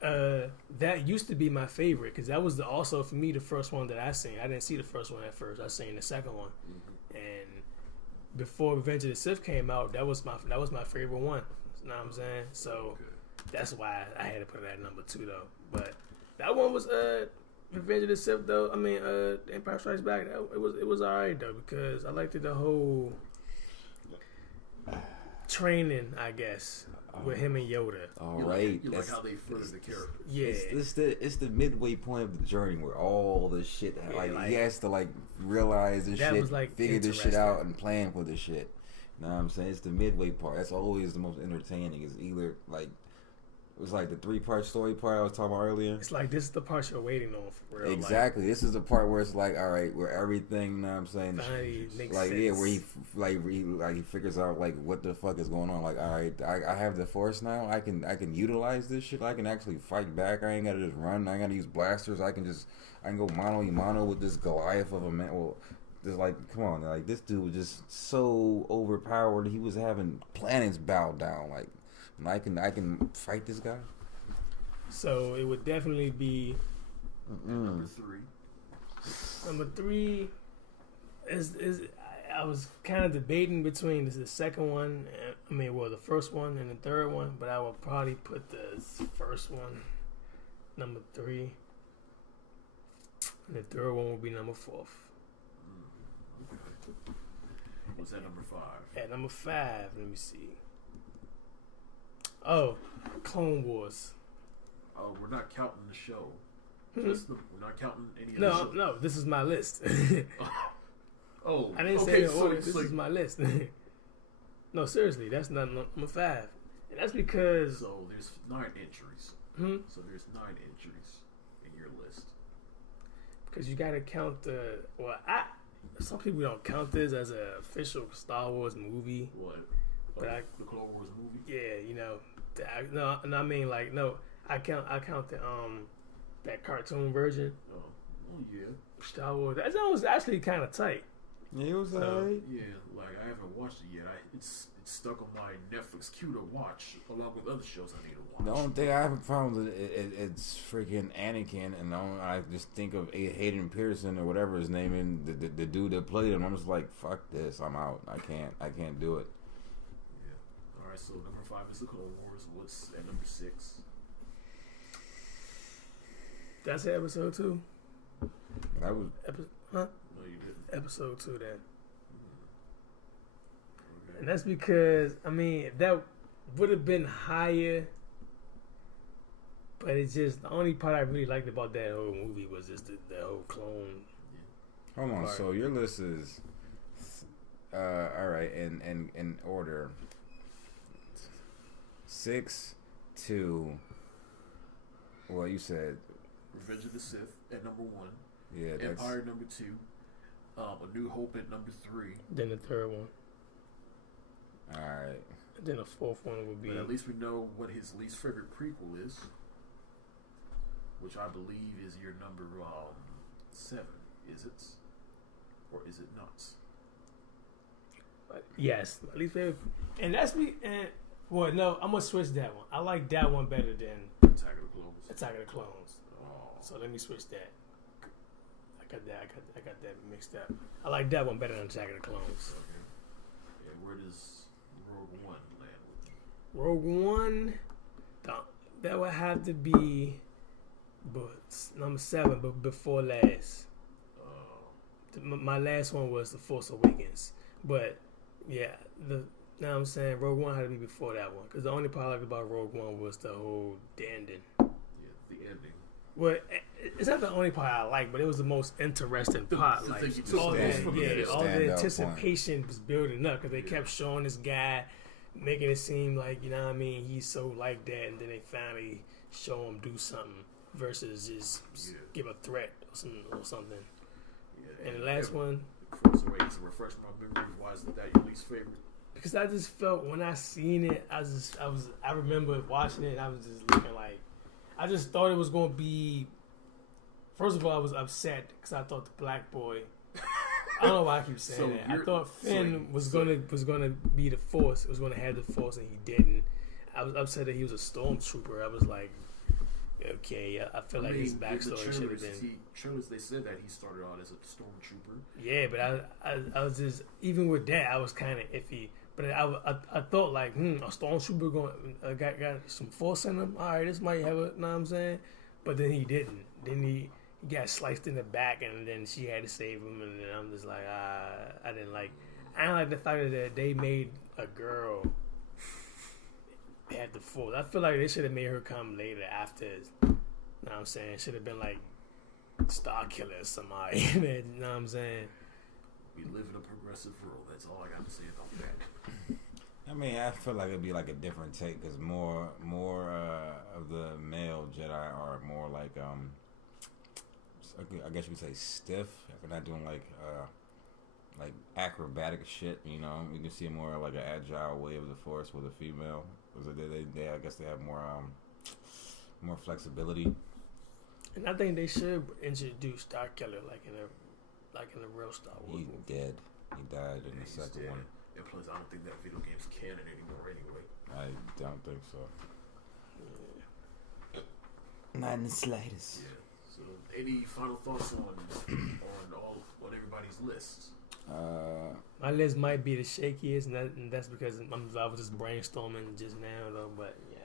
That used to be my favorite because that was also for me the first one that I seen. I didn't see the first one at first. I seen the second one, and before Revenge of the Sith came out, that was my favorite one. You know what I'm saying? So that's why I had to put it at number 2 though. But that one was Revenge of the Sith though. I mean, Empire Strikes Back. It was alright though because I liked it the whole training, I guess, with him and Yoda. All right, you like how they further the character. Yeah, it's the midway point of the journey where all this shit, he has to realize this shit, figure this shit out, and plan for this shit. You know what I'm saying? It's the midway part. That's always the most entertaining. It's either it was like the 3-part story part I was talking about earlier. It's like this is the part you're waiting on for real. Exactly. This is the part where it's like, all right, where everything, you know what I'm saying? Finally makes sense. Yeah, where he figures out what the fuck is going on. Like, all right, I have the force now. I can utilize this shit. I can actually fight back. I ain't gotta just run. I ain't gotta use blasters. I can go mano a mano with this Goliath of a man. Well, just come on, this dude was just so overpowered. He was having planets bow down. I can fight this guy. So it would definitely be number 3. Number 3 is I was kind of debating between the second one. The first one and the third one, but I would probably put the first one number 3, and the third one would be number 4. Okay. What's that number 5? At number 5, let me see. Oh, Clone Wars. Oh, we're not counting the show. We're not counting any of the show. No, this is my list. Oh, I didn't say in order. This is my list. No, seriously, that's not number 5. And that's because... So there's 9 entries. So there's 9 entries in your list. Because you got to count the... Well, some people don't count this as an official Star Wars movie. What? But the Clone Wars movie? Yeah, I count the that cartoon version. Oh yeah. Star Wars. That was actually kind of tight. Yeah, it was Yeah, I haven't watched it yet. It's stuck on my Netflix queue to watch, along with other shows I need to watch. The only thing I have a problem with it's freaking Anakin, and I just think of Hayden Pearson or whatever his name is, the dude that played him. I'm just like, fuck this, I'm out. I can't do it. Yeah. All right. So number 5 is the Clone Wars. What's at number 6? That's episode 2. That was No, you didn't. Episode 2 then. Okay. And that's because that would have been higher, but it's just the only part I really liked about that whole movie was just the whole clone. Hold on. part. So your list is all right in order. 6 to. Well, you said. Revenge of the Sith at number 1. Yeah, that's... Empire number 2. A New Hope at number 3. Then the third one. All right. Then the fourth one would be. But at least we know what his least favorite prequel is, which I believe is your number 7. Is it, or is it not? Yes, my least favorite, and that's me. And well, no, I'm gonna switch that one. I like that one better than Attack of the Clones. Attack of the Clones. Oh. So let me switch that. I got that mixed up. I like that one better than Attack of the Clones. Okay. And where does Rogue One land with you? Rogue One, that would have to be, number 7, but before last. My last one was The Force Awakens, but yeah, now I'm saying Rogue One had to be before that one, because the only part I liked about Rogue One was the whole ending. Yeah, the ending. Well, it's not the only part I like, but it was the most interesting part. All the anticipation was building up because they kept showing this guy, making it seem like, you know what I mean, he's so like that, and then they finally show him do something versus just give a threat or something. Yeah, and the last one, Force Awakens, to refresh my memory, why is that your least favorite? Because I just felt when I seen it, I remember watching it, and I was just looking like, I just thought it was going to be. First of all, I was upset because I thought the black boy. I don't know why I keep saying that. I thought Finn was gonna be the Force. Was going to have the Force, and he didn't. I was upset that he was a stormtrooper. I was like, okay, I feel like his backstory should have been. Trailers, they said that he started out as a stormtrooper. Yeah, but I was just, even with that, I was kind of iffy. But I thought like, a stormtrooper got some force in him. All right, this might have a, know what I'm saying? But then he didn't. Then he got sliced in the back, and then she had to save him. And then I'm just like, I I don't like the fact that they made a girl have the Force. I feel like they should have made her come later after. You know what I'm saying? Should have been like Star Killer or somebody. You know what I'm saying? We live in a progressive world. That's all I got to say about that. I mean, I feel like it'd be like a different take because more of the male Jedi are more like I guess you could say stiff. If they're not doing like acrobatic shit, you know, you can see more like an agile way of the Force with a female. Because they I guess they have more flexibility. And I think they should introduce Star Killer like in a real Star Wars movie. He's dead. He died in the second one. And plus, I don't think that video game's canon anymore anyway. I don't think so. Yeah. Not in the slightest. Yeah. So, any final thoughts on everybody's lists? My list might be the shakiest, and that's because I was just brainstorming just now, though. But yeah,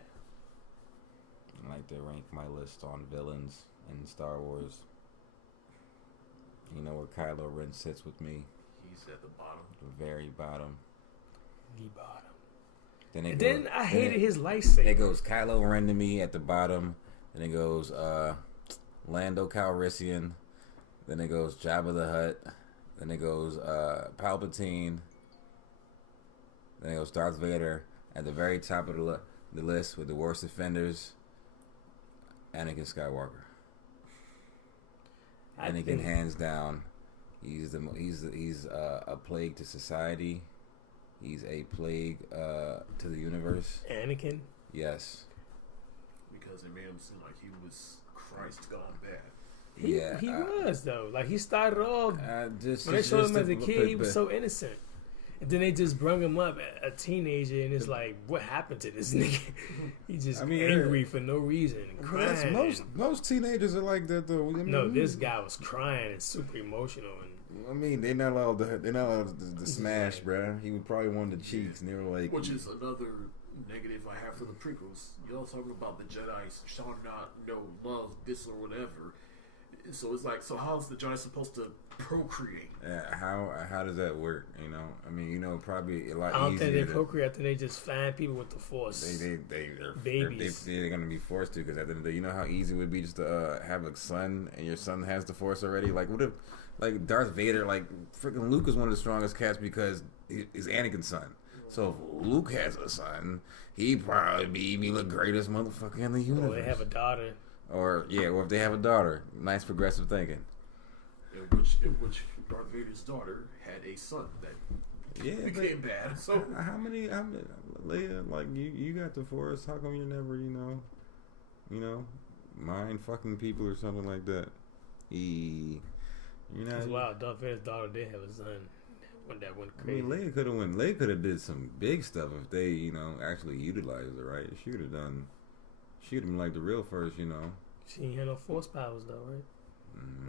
I like to rank my list on villains in Star Wars. You know where Kylo Ren sits with me? He's at the bottom. The very bottom. The bottom. Then I hated his It lightsaber. goes Kylo Ren to me at the bottom. Then it goes Lando Calrissian. Then it goes Jabba the Hutt. Then it goes Palpatine. Then it goes Darth Vader. At the very top of the list with the worst offenders, Anakin Skywalker. Anakin, hands down, he's a plague to society. He's a plague to the universe. Anakin? Yes. Because it made him seem like he was Christ gone bad. He was though. Like he started off when they showed him as a kid, he was so innocent, and then they just brung him up a teenager, and it's like, what happened to this nigga? He's just angry for no reason, and crying. Most teenagers are like that though. No, this guy was crying and super emotional, and I mean, they're not allowed to smash, bruh. He would probably want the cheeks, and they were like, which is another negative I have for the prequels. Y'all talking about the Jedi shall not know love this or whatever. So it's like, so how's the Jedi supposed to procreate? How does that work? You know, I mean, you know, probably a lot easier. I don't think they procreate. I think they just find people with the Force. They're babies. They're gonna be forced to, because at the end of the day, you know how easy it would be just to have a son and your son has the Force already. Like, what if, like Darth Vader, like freaking Luke is one of the strongest cats because he's Anakin's son. So if Luke has a son, he'd probably be the greatest motherfucker in the universe. Or they have a daughter. Or if they have a daughter. Like progressive thinking. In which Darth Vader's daughter had a son that became bad. So how many Leia, like you got the Force, how come you never, you know, mind fucking people or something like that? You know, it's wild. Darth Vader's daughter did have a son. That went crazy. I mean, Leia could have did some big stuff if they, you know, actually utilized it right. She would have been like the real first, you know. She ain't had no Force powers though, right?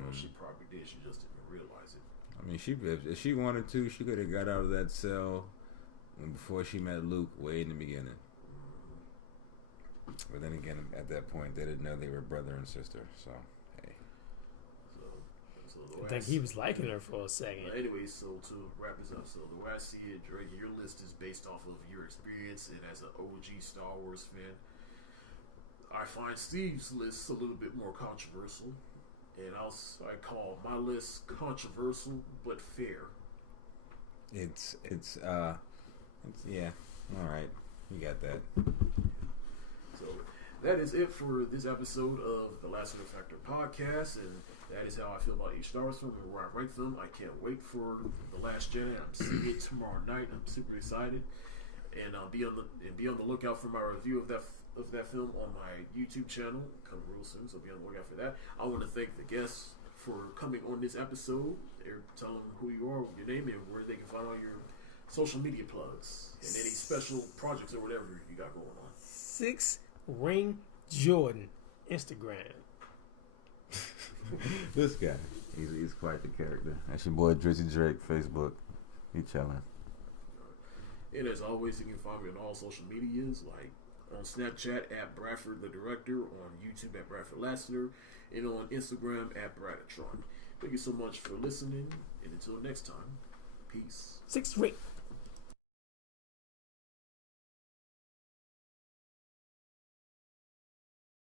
Well, she probably did. She just didn't realize it. I mean, if she wanted to, she could have got out of that cell before she met Luke way in the beginning. But then again, at that point, they didn't know they were brother and sister. So, hey. So I think he was liking her for a second. Anyway, so to wrap this up, so the way I see it, Drake, your list is based off of your experience and as an OG Star Wars fan. I find Steve's list a little bit more controversial, and I call my list controversial but fair. It's yeah, all right, you got that. So that is it for this episode of the Lassiter Factor Podcast, and that is how I feel about each Star Wars film and where I rank them. I can't wait for The Last Jedi. I'm seeing it tomorrow night. I'm super excited, and be on the lookout for my review of that film on my YouTube channel coming real soon. So be on the lookout for that. I want to thank the guests for coming on this episode. Tell them who you are, your name, and where they can find all your social media plugs and any special projects or whatever you got going on. 6 Ring Jordan Instagram. This guy, he's quite the character. That's your boy Drizzy Drake, Facebook. He chilling. And as always, you can find me on all social medias, like on Snapchat at Bradford the Director, on YouTube at Bradford Lassiter, and on Instagram at Bradatron. Thank you so much for listening, and until next time, Peace. 6 straight.